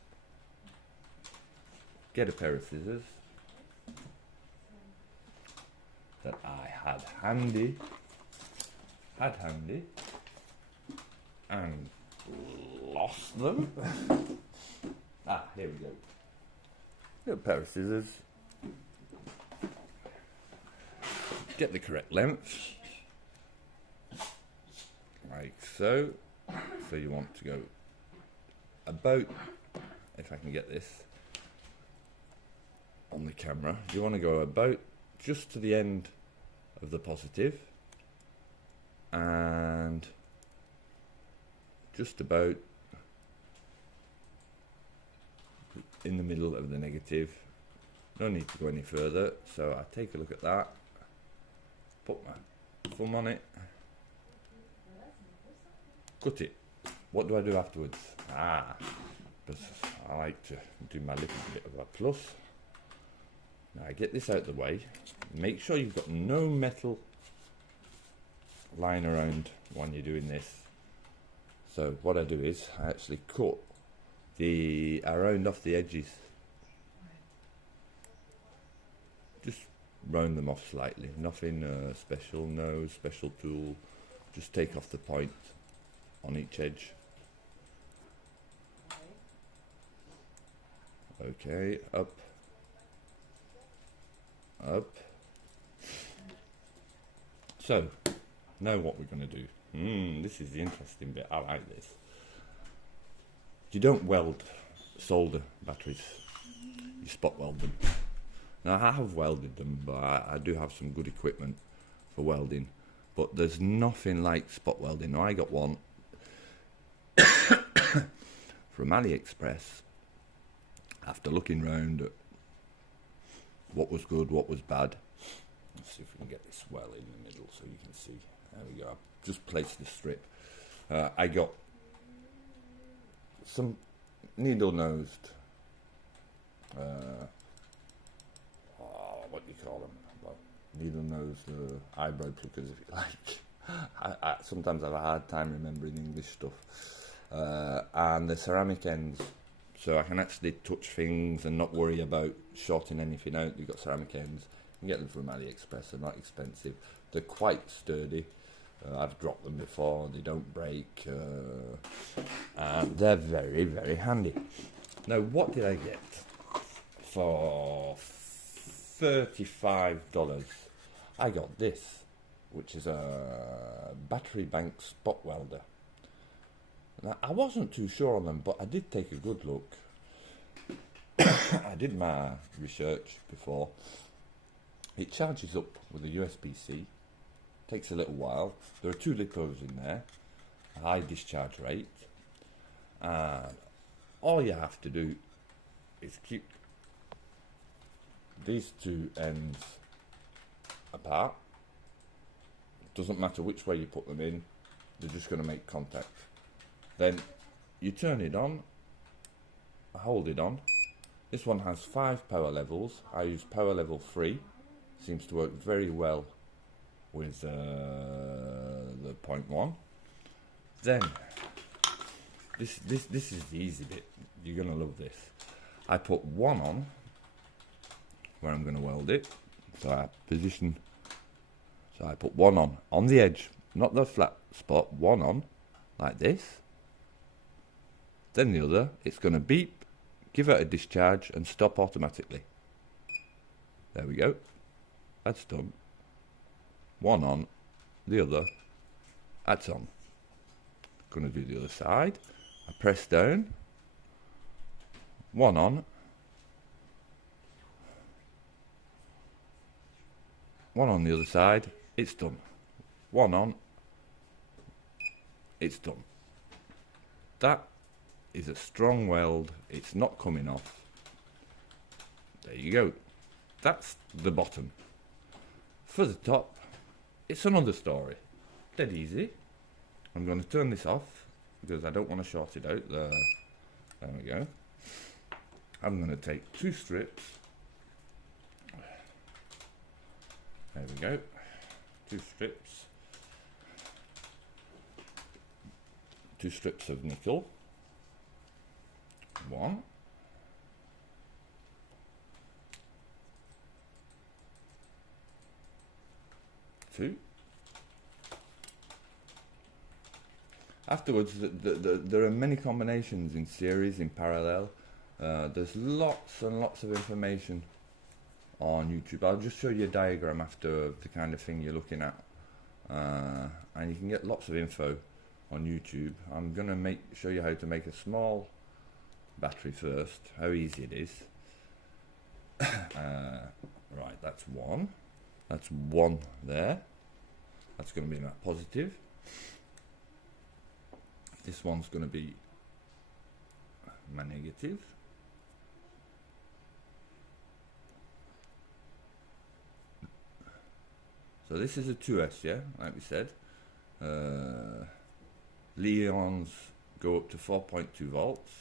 Get a pair of scissors that I had handy, and lost them. Here we go. Get a pair of scissors. Get the correct length, like so. So you want to go about, if I can get this on the camera, you want to go about just to the end of the positive and just about in the middle of the negative. No need to go any further. So I take a look at that, put my thumb on it, cut it. What do I do afterwards? Because I like to do my little bit of a plus. Now I get this out of the way. Make sure you've got no metal lying around when you're doing this. So what I do is I actually cut I round off the edges. Just round them off slightly. Nothing special, no special tool. Just take off the point on each edge. Okay, up. So, now what we're going to do. This is the interesting bit. I like this. You don't weld solder batteries. You spot weld them. Now, I have welded them, but I do have some good equipment for welding. But there's nothing like spot welding. Now, I got one from AliExpress after looking round at what was good, what was bad. Let's see if we can get this well in the middle so you can see. There we go. I've just placed the strip. I got some needle-nosed, what do you call them? Well, needle-nosed eyebrow pluckers, if you like. Sometimes I have a hard time remembering English stuff. And the ceramic ends, so I can actually touch things and not worry about shorting anything out. You've got ceramic ends. You can get them from AliExpress. They're not expensive. They're quite sturdy. I've dropped them before. They don't break. And they're very, very handy. Now, what did I get for $35? I got this, which is a battery bank spot welder. Now, I wasn't too sure on them, but I did take a good look. I did my research before. It charges up with a USB-C. Takes a little while. There are 2 Lipos in there, a high discharge rate. All you have to do is keep these 2 ends apart. Doesn't matter which way you put them in, they're just going to make contact. Then you turn it on, hold it on. This one has 5 power levels. I use power level 3. Seems to work very well with the 0.1. Then this is the easy bit. You're gonna love this. I put one on where I'm gonna weld it. So I position. So I put one on the edge, not the flat spot. One on like this. Then the other. It's gonna beep, give it a discharge, and stop automatically. There we go. That's done. One on, the other, that's on. Gonna do the other side. I press down, one on, one on the other side, it's done. One on, it's done. That is a strong weld, it's not coming off. There you go. That's the bottom. For the top, it's another story. Dead easy. I'm going to turn this off because I don't want to short it out. There we go. I'm going to take 2 strips. There we go. 2 strips. 2 strips of nickel. 1. 2. Afterwards, there are many combinations in series, in parallel. There's lots and lots of information on YouTube. I'll just show you a diagram after of the kind of thing you're looking at. And you can get lots of info on YouTube. I'm going to show you how to make a small battery first, how easy it is. Right, that's 1. That's 1 there. That's going to be my positive. This one's going to be my negative. So this is a 2S, yeah, like we said. Leons go up to 4.2 volts.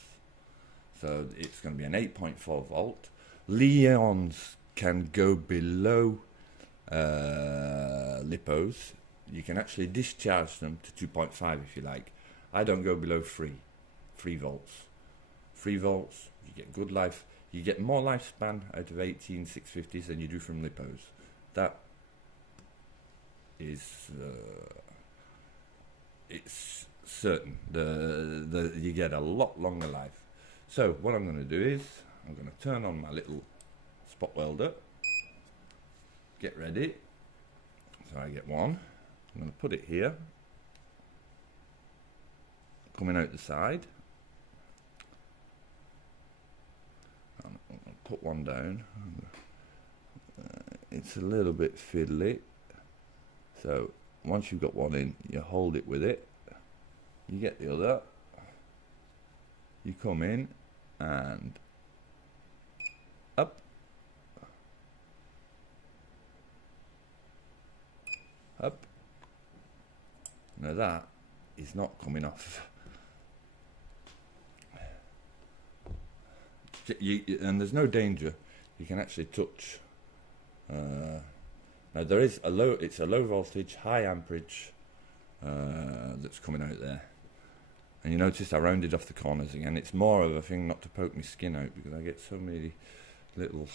So it's going to be an 8.4 volt. Leons can go below Lipos. You can actually discharge them to 2.5 if you like. I don't go below 3 volts. 3 volts, you get good life. You get more lifespan out of 18650s than you do from Lipos. That is, it's certain. You get a lot longer life. So what I'm going to do is, I'm going to turn on my little spot welder. Get ready. So I get 1. I'm going to put it here. Coming out the side. I'm going to put 1 down. It's a little bit fiddly. So once you've got 1 in, you hold it with it. You get the other. You come in and up. Up. Now that is not coming off. And there's no danger. You can actually touch. Now there is it's a low voltage, high amperage that's coming out there. And you notice I rounded off the corners again. It's more of a thing not to poke my skin out because I get so many little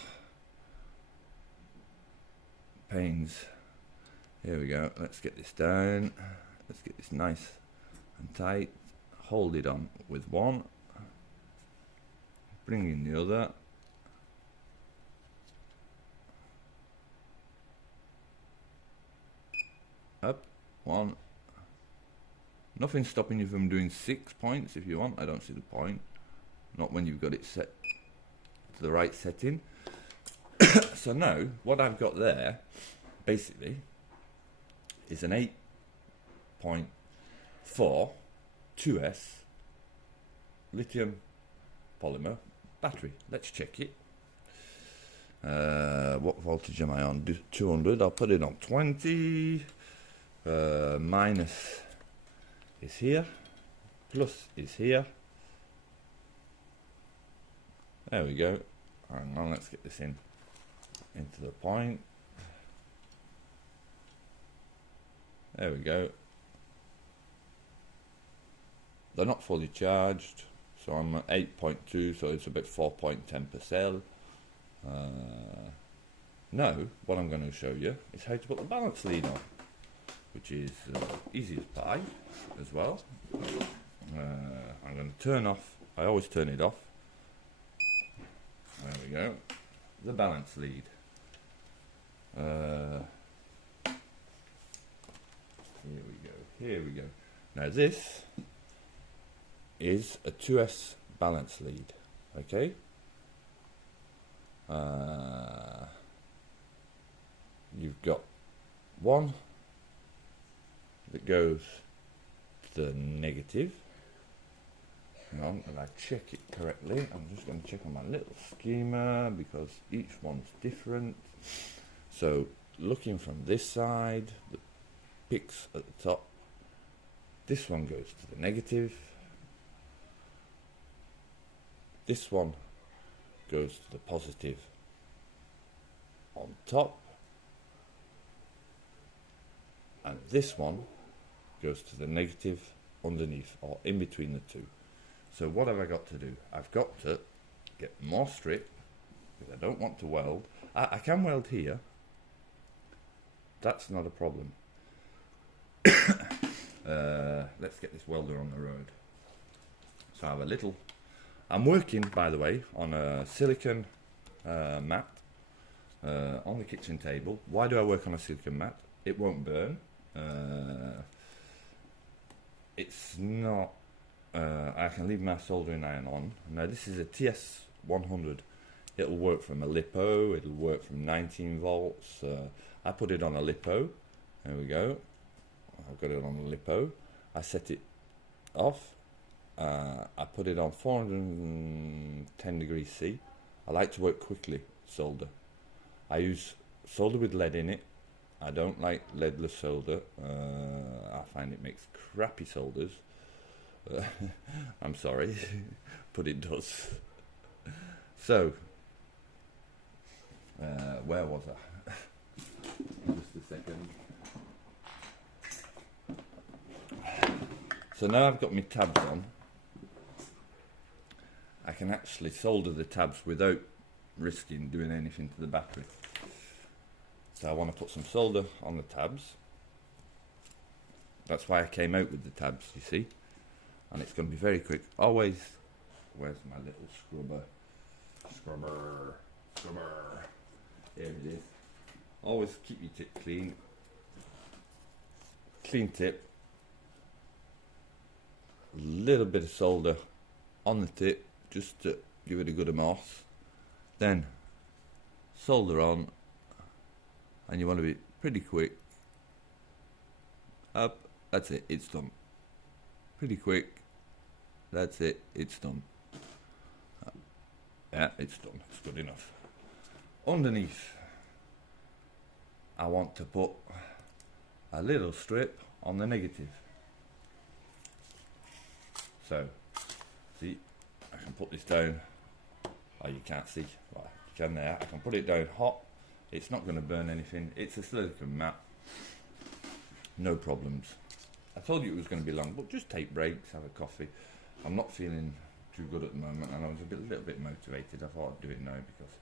pains. Here we go. Let's get this down. Let's get this nice and tight. Hold it on with 1. Bring in the other. Up. 1. Nothing stopping you from doing 6 points if you want. I don't see the point. Not when you've got it set to the right setting. So now, what I've got there, basically, is an 8.4 2S lithium polymer battery. Let's check it. What voltage am I on? 200. I'll put it on 20. Minus is here. Plus is here. There we go. Hang on, let's get this into the point. There we go. They're not fully charged, so I'm at 8.2, so it's about 4.10 per cell. Now, what I'm going to show you is how to put the balance lead on, which is easy as pie as well. I'm going to turn off, I always turn it off. There we go. The balance lead. Here we go. Now this is a 2S balance lead, okay? You've got 1 that goes to the negative. Hang on, and I check it correctly. I'm just going to check on my little schema because each one's different. So looking from this side, the picks at the top, this one goes to the negative, this one goes to the positive on top, and this one goes to the negative underneath or in between the two. So what have I got to do? I've got to get more strip, because I don't want to weld. I can weld here, that's not a problem. Let's get this welder on the road. So I have a little, I'm working, by the way, on a silicon mat on the kitchen table. Why do I work on a silicon mat? It won't burn. It's not, I can leave my soldering iron on. Now this is a TS100. It'll work from a Lipo, it'll work from 19 volts. I put it on a Lipo. There we go. I've got it on a Lipo. I set it off. I put it on 410 degrees C. I like to work quickly, solder. I use solder with lead in it. I don't like leadless solder. I find it makes crappy solders. I'm sorry, but it does. So, where was I? Just a second. So now I've got my tabs on. I can actually solder the tabs without risking doing anything to the battery. So I want to put some solder on the tabs. That's why I came out with the tabs, you see. And it's going to be very quick. Always, where's my little scrubber? Scrubber. Here it is. Always keep your tip clean. Clean tip. A little bit of solder on the tip, just to give it a good emboss. Then solder on, and you want to be pretty quick. Up, that's it, it's done. Pretty quick, that's it, it's done. Yeah, it's done, it's good enough. Underneath, I want to put a little strip on the negative. So, see, I can put this down. Oh, you can't see. Well, you can there. I can put it down hot. It's not going to burn anything. It's a silicone mat. No problems. I told you it was going to be long, but just take breaks, have a coffee. I'm not feeling too good at the moment, and I was a little bit motivated. I thought I'd do it now because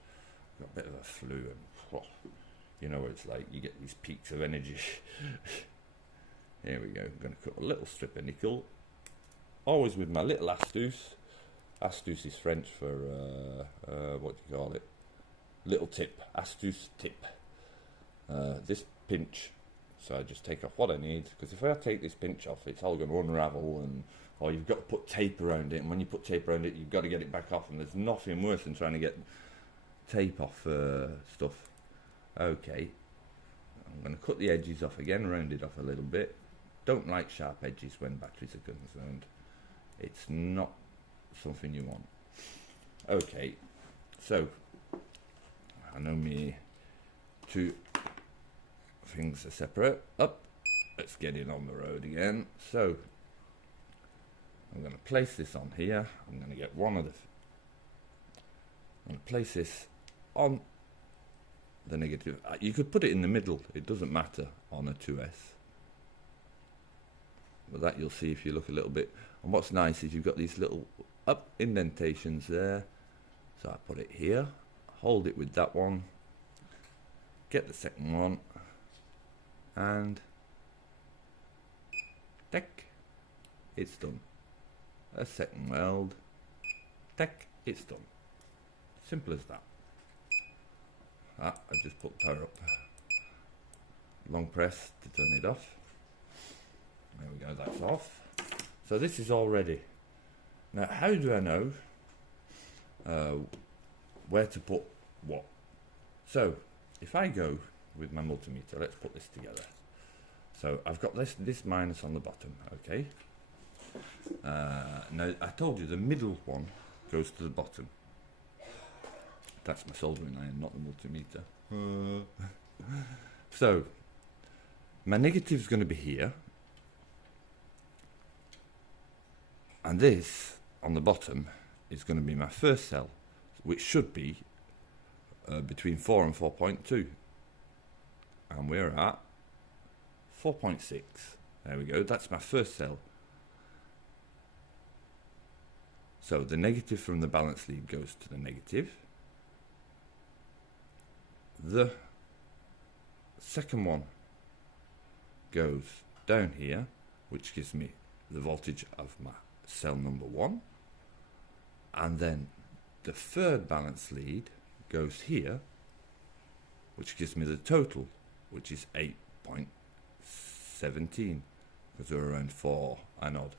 I've got a bit of a flu, and you know what it's like. You get these peaks of energy. Here we go. I'm going to cut a little strip of nickel. Always with my little astuce. Astuce is French for, what do you call it? Little tip. Astuce tip. This pinch. So I just take off what I need. Because if I take this pinch off, it's all going to unravel. Or you've got to put tape around it. And when you put tape around it, you've got to get it back off. And there's nothing worse than trying to get tape off stuff. Okay. I'm going to cut the edges off again. Round it off a little bit. Don't like sharp edges when batteries are concerned. It's not something you want. Okay, so I know me two things are separate. Up, let's get it on the road again. So I'm going to place this on here. I'm going to get one of the. I'm going to place this on the negative. You could put it in the middle. It doesn't matter on a 2S. But that you'll see if you look a little bit. And what's nice is you've got these little up indentations there. So I put it here, hold it with that one, get the second one, and tick, it's done. A second weld, tick, it's done. Simple as that. I just put the power up. Long press to turn it off. There we go, that's off. So this is all ready. Now, how do I know where to put what? So, if I go with my multimeter, let's put this together. So, I've got this minus on the bottom, okay? Now, I told you the middle one goes to the bottom. That's my soldering iron, not the multimeter. So my negative is going to be here, and this on the bottom is going to be my first cell, which should be between 4 and 4.2, and we're at 4.6. There we go, that's my first cell. So the negative from the balance lead goes to the negative. The second one goes down here, which gives me the voltage of my cell number 1. And then the third balance lead goes here, which gives me the total, which is 8.17, because we're around 4 and odd.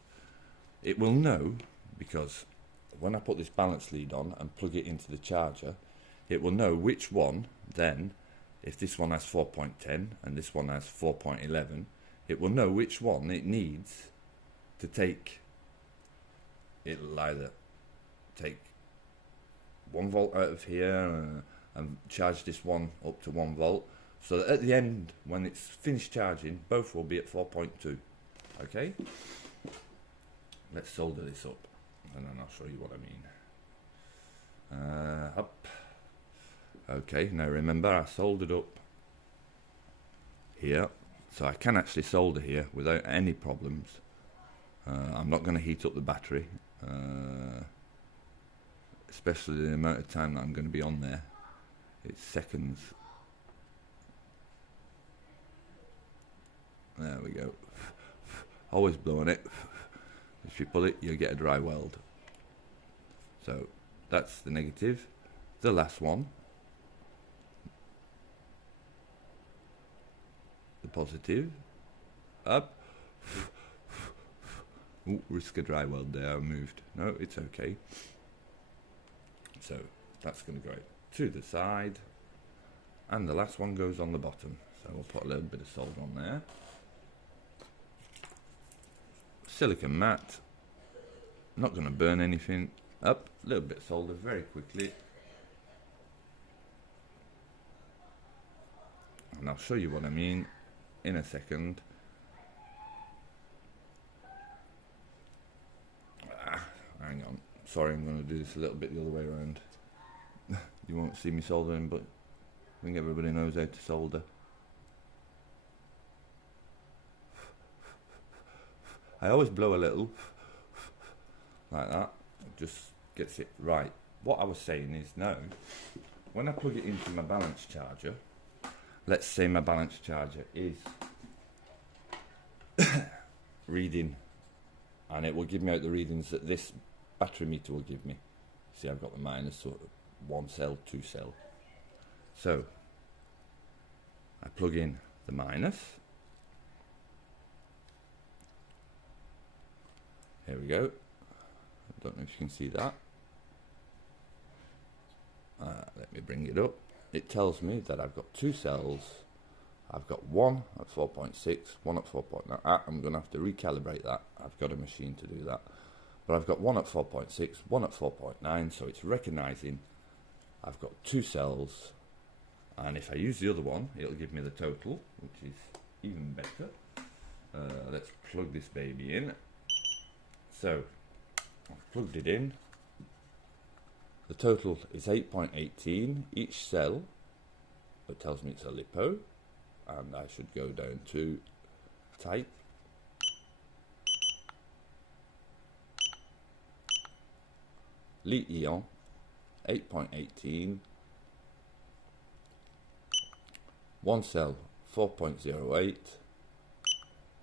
It will know, because when I put this balance lead on and plug it into the charger, it will know which one then, if this one has 4.10 and this one has 4.11, it will know which one it needs to take. It'll either take 1 volt out of here and charge this one up to 1 volt, so that at the end, when it's finished charging, both will be at 4.2. Okay, let's solder this up and then I'll show you what I mean. Up. Okay, now remember I soldered up here, so I can actually solder here without any problems. I'm not going to heat up the battery, especially the amount of time that I'm going to be on there. It's seconds. There we go. Always blowing it. If you pull it, you'll get a dry weld. So that's the negative. The last one, the positive. Up. Ooh, risk a dry weld there. I moved. No, it's okay. So that's going to go to the side, and the last one goes on the bottom. So we'll put a little bit of solder on there. Silicon mat. Not going to burn anything. Up, a little bit of solder very quickly, and I'll show you what I mean in a second. Hang on, sorry, I'm going to do this a little bit the other way around. You won't see me soldering, but I think everybody knows how to solder. I always blow a little like that, it just gets it right. What I was saying is, now when I plug it into my balance charger, let's say my balance charger is reading, and it will give me out the readings that this battery meter will give me. See, I've got the minus, so 1 cell, 2 cell. So I plug in the minus. Here we go. I don't know if you can see that. Let me bring it up. It tells me that I've got 2 cells. I've got one at 4.6, one at 4.9. I'm going to have to recalibrate that. I've got a machine to do that. But I've got one at 4.6, one at 4.9, so it's recognizing I've got 2 cells. And if I use the other one, it'll give me the total, which is even better. Let's plug this baby in. So I've plugged it in. The total is 8.18. Each cell, it tells me it's a Lipo, and I should go down to type. Li-ion 8.18. 1 cell 4.08.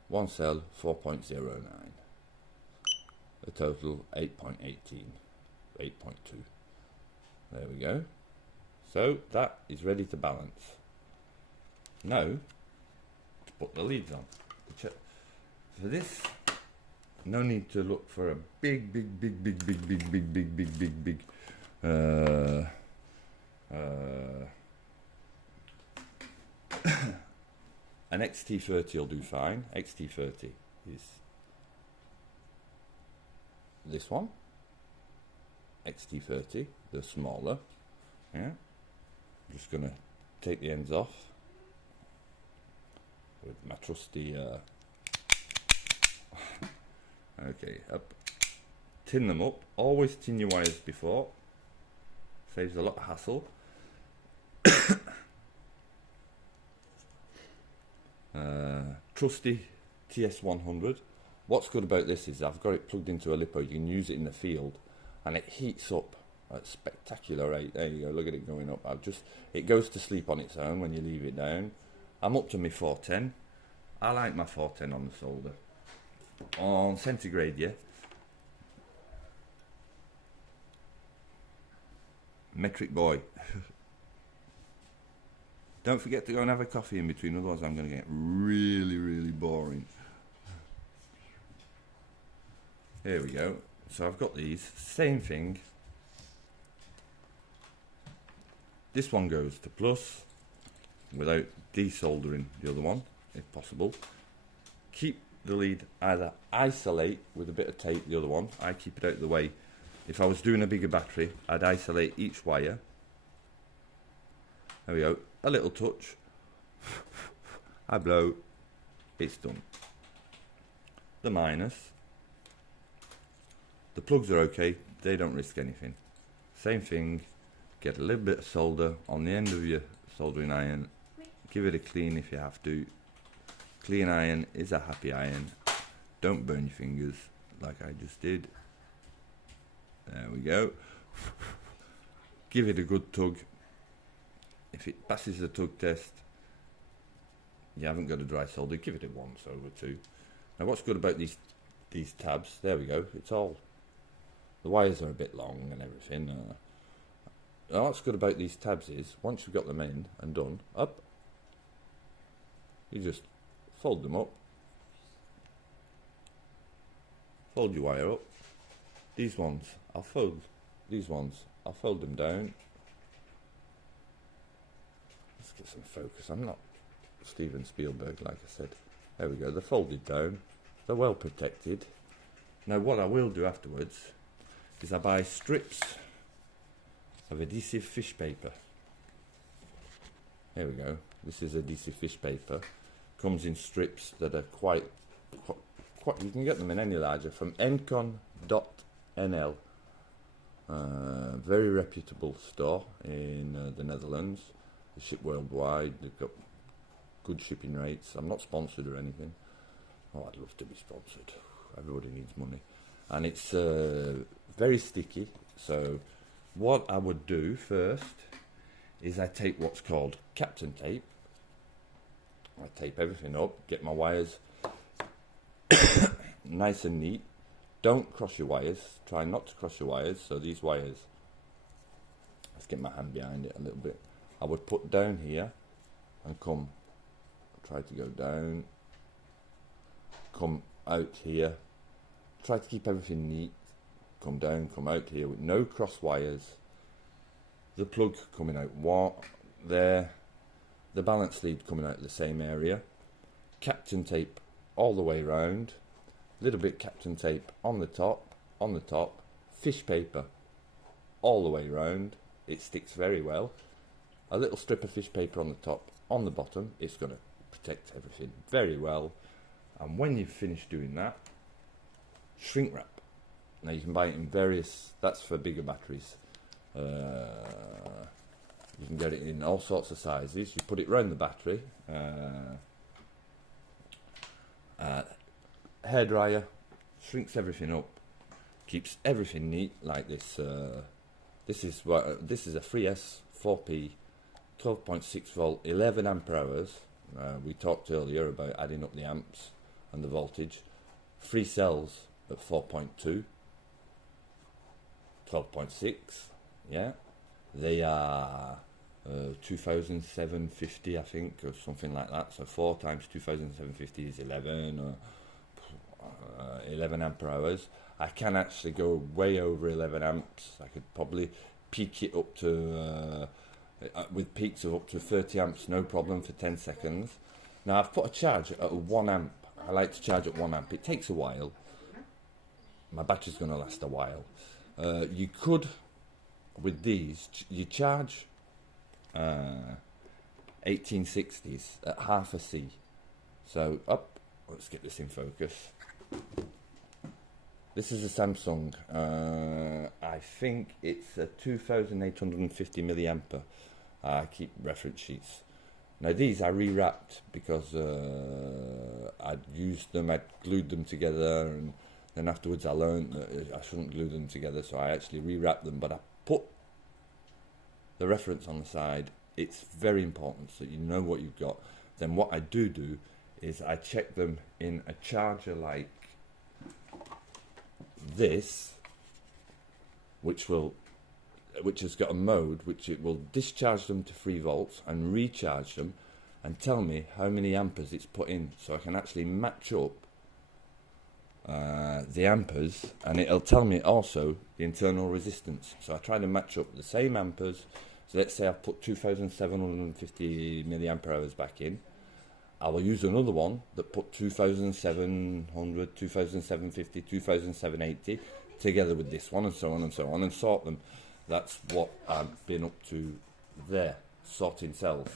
1 cell 4.09. The total 8.18. 8.2. There we go. So that is ready to balance. Now to put the leads on. For this, no need to look for a big an XT30 will do fine. XT30 is this one. XT30, the smaller. Yeah. I'm just going to take the ends off. with my trusty okay, up. Tin them up. Always tin your wires before. Saves a lot of hassle. Trusty TS100. What's good about this is I've got it plugged into a Lipo. You can use it in the field and it heats up at a spectacular rate. There you go, look at it going up. It goes to sleep on its own when you leave it down. I'm up to my 410. I like my 410 on the solder. On centigrade, yeah. Metric boy. Don't forget to go and have a coffee in between, otherwise I'm going to get really, really boring. Here we go. So I've got these. Same thing. This one goes to plus without desoldering the other one, if possible. Keep the lead, either isolate with a bit of tape the other one. I keep it out of the way. If I was doing a bigger battery, I'd isolate each wire. There we go. A little touch. I blow. It's done. The minus. The plugs are okay. They don't risk anything. Same thing. Get a little bit of solder on the end of your soldering iron. Give it a clean if you have to. Clean iron is a happy iron. Don't burn your fingers like I just did. There we go. Give it a good tug. If it passes the tug test, you haven't got a dry solder. Give it a once over two. Now what's good about these tabs? There we go. It's all. The wires are a bit long and everything. What's good about these tabs is once you've got them in and done, up, you just fold them up. Fold your wire up. These ones, I'll fold. These ones, I'll fold them down. Let's get some focus. I'm not Steven Spielberg, like I said. There we go. They're folded down. They're well protected. Now, what I will do afterwards is I buy strips of adhesive fish paper. Here we go. This is adhesive fish paper. Comes in strips that are quite. You can get them in any larger from Encon.nl. Very reputable store in the Netherlands. They ship worldwide. They've got good shipping rates. I'm not sponsored or anything. Oh, I'd love to be sponsored. Everybody needs money. And it's very sticky. So what I would do first is I take what's called Captain tape. I tape everything up, get my wires nice and neat. Don't cross your wires. Try not to cross your wires. So these wires, let's get my hand behind it a little bit. I would put down here and come, try to go down, come out here. Try to keep everything neat. Come down, come out here with no cross wires. The plug coming out there. The balance lead coming out of the same area. Captain tape all the way round. Little bit Captain tape on the top. Fish paper all the way round. It sticks very well. A little strip of fish paper on the top, on the bottom. It's going to protect everything very well. And when you've finished doing that, shrink wrap. Now you can buy it in various, that's for bigger batteries. You can get it in all sorts of sizes. You put it around the battery. Hairdryer shrinks everything up, keeps everything neat like this. This is a 3S 4P 12.6 volt 11 ampere hours. We talked earlier about adding up the amps and the voltage. 3 cells at 4.2, 12.6. Yeah, they are 2,750, I think, or something like that. So 4 times 2,750 is 11 ampere hours. I can actually go way over 11 amps. I could probably peak it up to with peaks of up to 30 amps, no problem, for 10 seconds. Now I've put a charge at 1 amp. I like to charge at 1 amp. It takes a while. My battery's going to last a while. You could, with these, you charge 1860s at half a C. So up, let's get this in focus. This is a Samsung, I think it's a 2850 milliampere. I keep reference sheets. Now these I rewrapped because I'd used them, I'd glued them together, and then afterwards I learned that I shouldn't glue them together, so I actually rewrapped them, but I put the reference on the side. It's very important so you know what you've got. Then what I do is I check them in a charger like this, which has got a mode which it will discharge them to 3 volts and recharge them and tell me how many amperes it's put in, so I can actually match up the amperes, and it'll tell me also the internal resistance. So I try to match up the same amperes. So let's say I've put 2750 milliampere hours back in. I will use another one that put 2700, 2750, 2780 together with this one, and so on and so on, and sort them. That's what I've been up to there, sorting cells.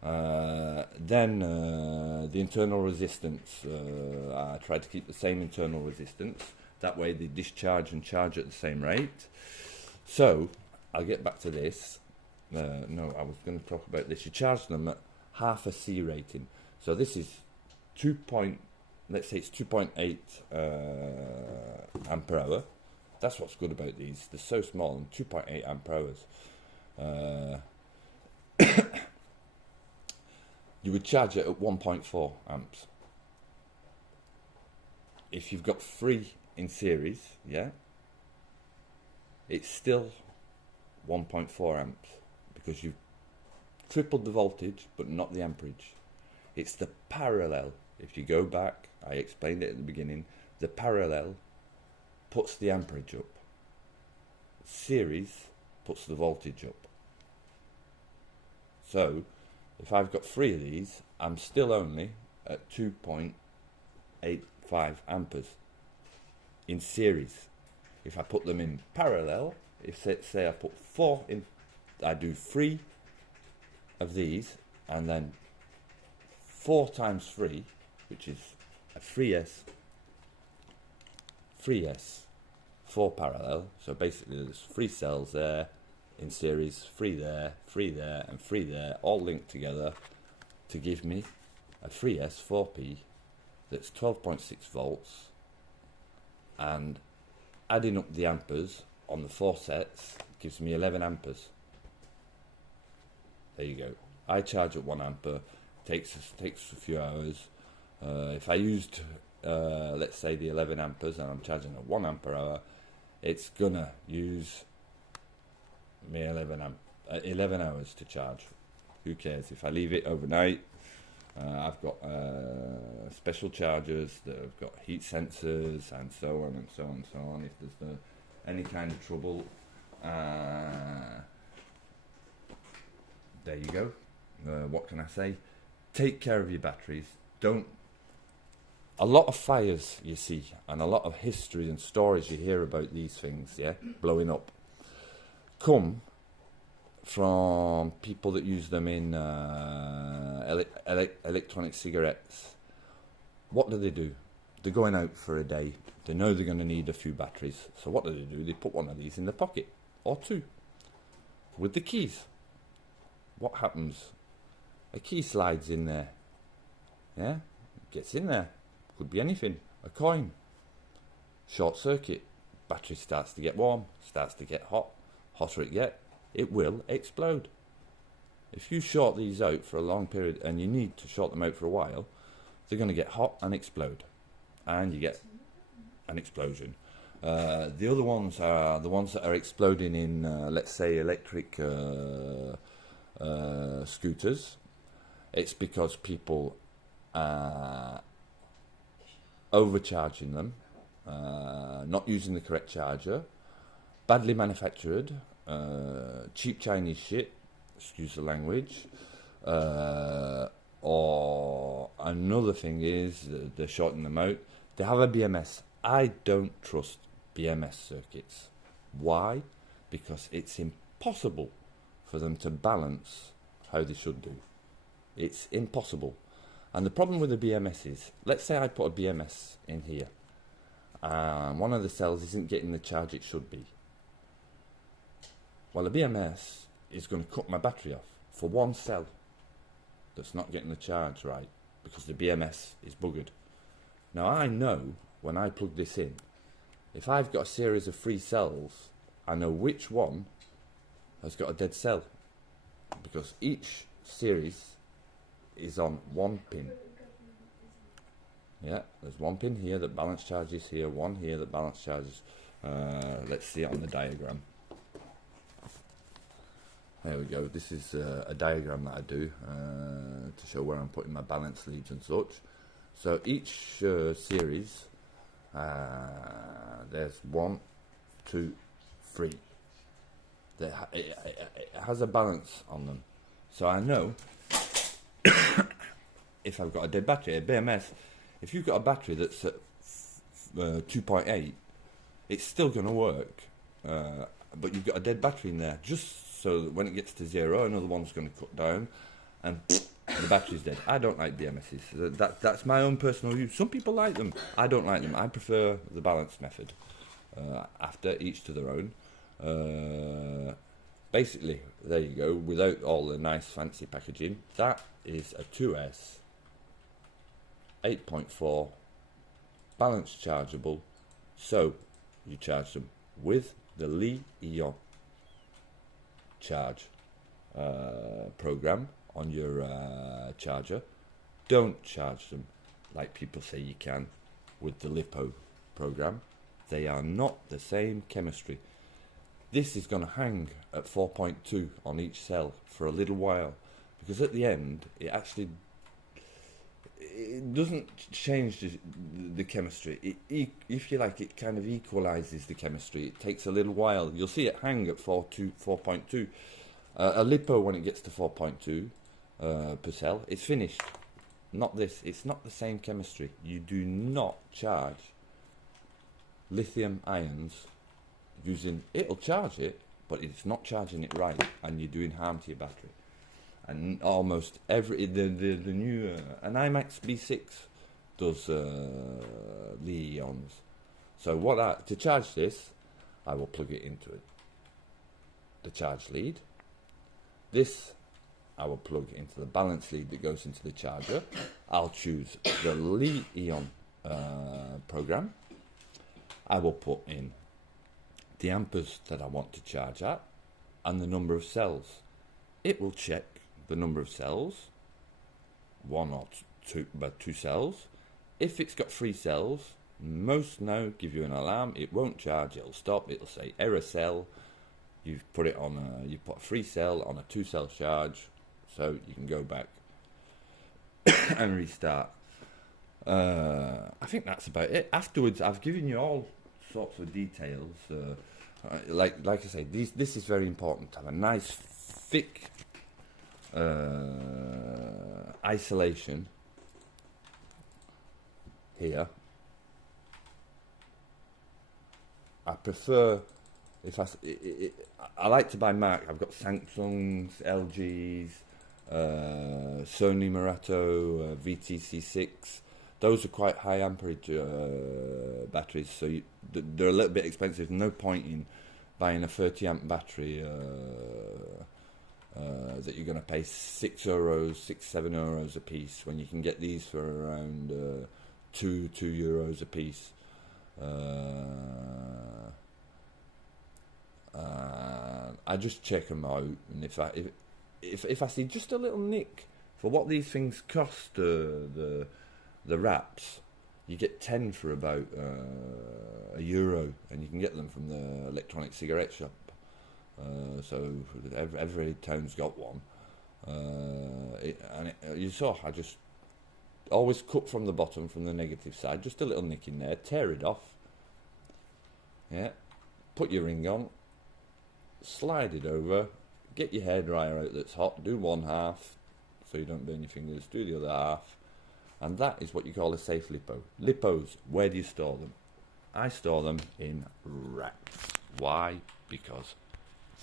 Then the internal resistance, I try to keep the same internal resistance. That way they discharge and charge at the same rate. So I'll get back to this. No, I was going to talk about this. You charge them at half a C rating. So this is let's say it's 2.8 ampere hour. That's what's good about these. They're so small, and 2.8 ampere hours. You would charge it at 1.4 amps. If you've got 3 in series, yeah, it's still 1.4 amps because you've tripled the voltage but not the amperage. It's the parallel. If you go back, I explained it at the beginning, the parallel puts the amperage up. Series puts the voltage up. So if I've got 3 of these, I'm still only at 2.85 amperes in series. If I put them in parallel, if say I put 4 in, I do 3 of these, and then 4 times 3, which is a 3S, 4 parallel. So basically there's 3 cells there in series, 3 there, 3 there, and 3 there, all linked together to give me a 3S 4P that's 12.6 volts, and adding up the amperes on the 4 sets gives me 11 amperes. There you go. I charge at 1 ampere, takes a few hours. If I used let's say the 11 amperes and I'm charging at 1 ampere hour, it's gonna use me 11 hours to charge. Who cares if I leave it overnight? I've got special chargers that have got heat sensors and so on and so on and so on. If there's any kind of trouble, there you go. What can I say? Take care of your batteries. A lot of fires you see, and a lot of history and stories you hear about these things, yeah, blowing up, come from people that use them in electronic cigarettes. What do? They're going out for a day. They know they're going to need a few batteries. So what do? They put one of these in their pocket, or 2, with the keys. What happens? A key slides in there. Yeah, gets in there. Could be anything. A coin. Short circuit. Battery starts to get warm. Starts to get hot. Hotter it will explode. If you short these out for a long period, and you need to short them out for a while, they're going to get hot and explode, and you get an explosion. The other ones are the ones that are exploding in, let's say, electric scooters. It's because people are overcharging them, not using the correct charger, badly manufactured, cheap Chinese shit, excuse the language, or another thing is they're shorting them out. They have a BMS. I don't trust BMS circuits. Why? Because it's impossible for them to balance how they should do. It's impossible. And the problem with the BMS is, let's say I put a BMS in here, and one of the cells isn't getting the charge it should be. Well, the BMS is going to cut my battery off for one cell that's not getting the charge right, because the BMS is buggered. Now I know when I plug this in, if I've got a series of 3 cells, I know which one has got a dead cell, because each series is on one pin. Yeah, there's one pin here that balance charges here, one here that balance charges. Let's see it on the diagram. There we go. This is a diagram that I do to show where I'm putting my balance leads and such. So each series, there's 1, 2, 3. It has a balance on them. So I know if I've got a dead battery, a BMS, if you've got a battery that's at 2.8, it's still going to work. But you've got a dead battery in there, just so that when it gets to 0, another one's going to cut down, and the battery's dead. I don't like BMSs. That's my own personal view. Some people like them. I don't like them. I prefer the balance method. After, each to their own. Basically, there you go. Without all the nice fancy packaging, that is a 2S 8.4 balance chargeable. So you charge them with the Li-ion charge program on your charger. Don't charge them like people say you can with the Lipo program. They are not the same chemistry. This is going to hang at 4.2 on each cell for a little while, because at the end it doesn't change the chemistry. If you like, it kind of equalizes the chemistry. It takes a little while. You'll see it hang at 4.2. A Lipo, when it gets to 4.2 per cell, it's finished. Not this. It's not the same chemistry. You do not charge lithium ions using, it'll charge it, but it's not charging it right, and you're doing harm to your battery. And almost every the new an IMAX B6 does Li-ions. So to charge this, I will plug it into the charge lead. This I will plug into the balance lead that goes into the charger. I'll choose the Li-ion program. I will put in the amperes that I want to charge at and the number of cells. It will check the number of cells, 1 or 2, about 2 cells. If it's got 3 cells, most now give you an alarm. It won't charge, it'll stop, it'll say error cell. You've put it on you put a 3 cell on a 2 cell charge, so you can go back and restart. I think that's about it. Afterwards, I've given you all sorts of details. Like I say, this is very important to have a nice thick isolation here. I prefer, I like to buy Mac. I've got Samsungs, LGs, Sony Murato, VTC6. Those are quite high amperage batteries, so they're a little bit expensive. No point in buying a 30 amp battery that you're going to pay €6, €7 a piece, when you can get these for around €2 a piece. I just check them out, and if I see just a little nick for what these things cost, the wraps, you get 10 for about €1, and you can get them from the electronic cigarette shop. So every town's got one. You saw, I just always cut from the bottom, from the negative side, just a little nick in there, tear it off. Yeah, put your ring on, slide it over, get your hairdryer out that's hot, do one half so you don't burn your fingers, do the other half, and that is what you call a safe Lipo. Lipos, where do you store them? I store them in racks. Why? Because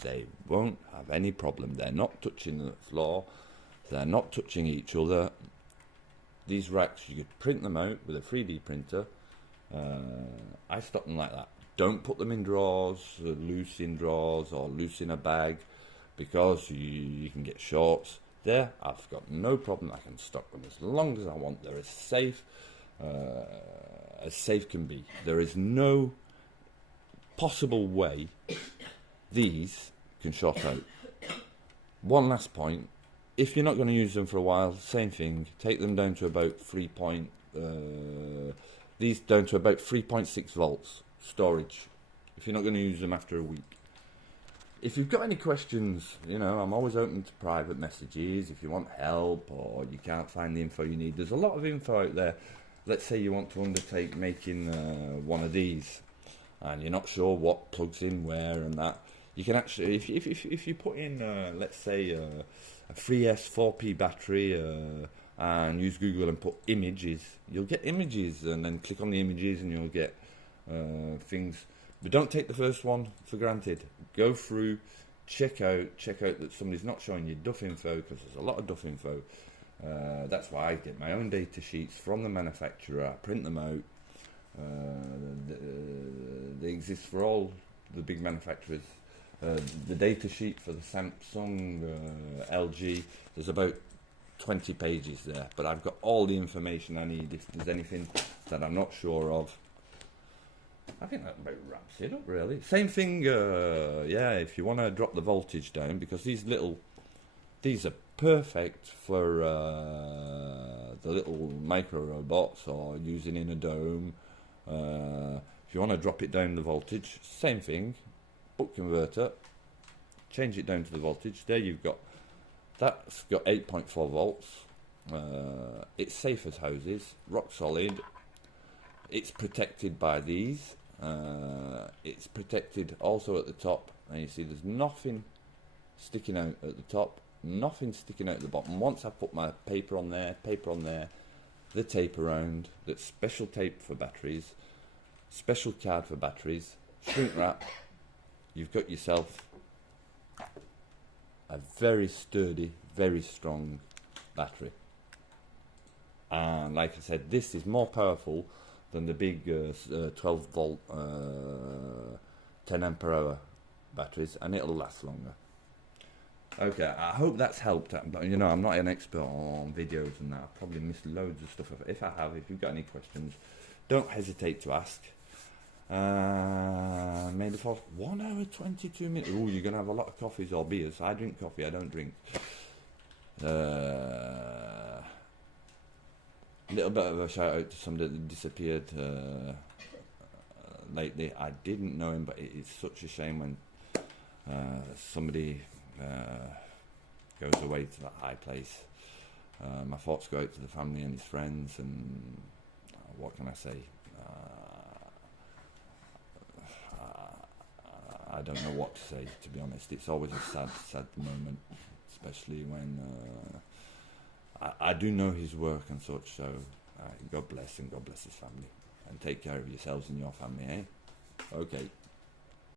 they won't have any problem. They're not touching the floor, they're not touching each other, These racks, you could print them out with a 3D printer. I stock them like that. Don't put them in drawers, loose in drawers or loose in a bag, because you can get shorts. There, I've got no problem. I can stock them as long as I want. They're as safe can be. There is no possible way these can short out. One last point: if you're not going to use them for a while, same thing. Take them down to about 3.6 volts storage. If you're not going to use them after a week. If you've got any questions, you know, I'm always open to private messages. If you want help or you can't find the info you need, there's a lot of info out there. Let's say you want to undertake making one of these, and you're not sure what plugs in where and that. You can actually, if you put in, let's say, a 3S 4P battery and use Google and put images, you'll get images, and then click on the images and you'll get things. But don't take the first one for granted. Go through, check out that somebody's not showing you duff info, because there's a lot of duff info. That's why I get my own data sheets from the manufacturer. I print them out. They exist for all the big manufacturers. The data sheet for the Samsung, LG, there's about 20 pages there, but I've got all the information I need if there's anything that I'm not sure of. I think that about wraps it up, really. Same thing, yeah, if you want to drop the voltage down, because these are perfect for the little micro robots, or using in a dome. If you want to drop it down the voltage, same thing, buck converter, change it down to the voltage. There you've got, that's got 8.4 volts. It's safe as houses, rock solid. It's protected by these. It's protected also at the top, and you see there's nothing sticking out at the top, nothing sticking out at the bottom. Once I put my paper on there, the tape around, that's special tape for batteries, special card for batteries, shrink wrap, you've got yourself a very sturdy, very strong battery. And like I said, this is more powerful than the big 12 volt 10 ampere hour batteries, and it'll last longer. Okay, I hope that's helped. You know, I'm not an expert on videos and that. I've probably missed loads of stuff. If I have, if you've got any questions, don't hesitate to ask. Maybe for 1 hour 22 minutes. Oh, you're gonna have a lot of coffees or beers. I drink coffee, I don't drink. Little bit of a shout out to somebody that disappeared lately. I didn't know him, but it is such a shame when somebody goes away to that high place. My thoughts go out to the family and his friends, and what can I say? I don't know what to say, to be honest. It's always a sad moment, especially when I do know his work and such, so God bless, and God bless his family. And take care of yourselves and your family, eh? Okay.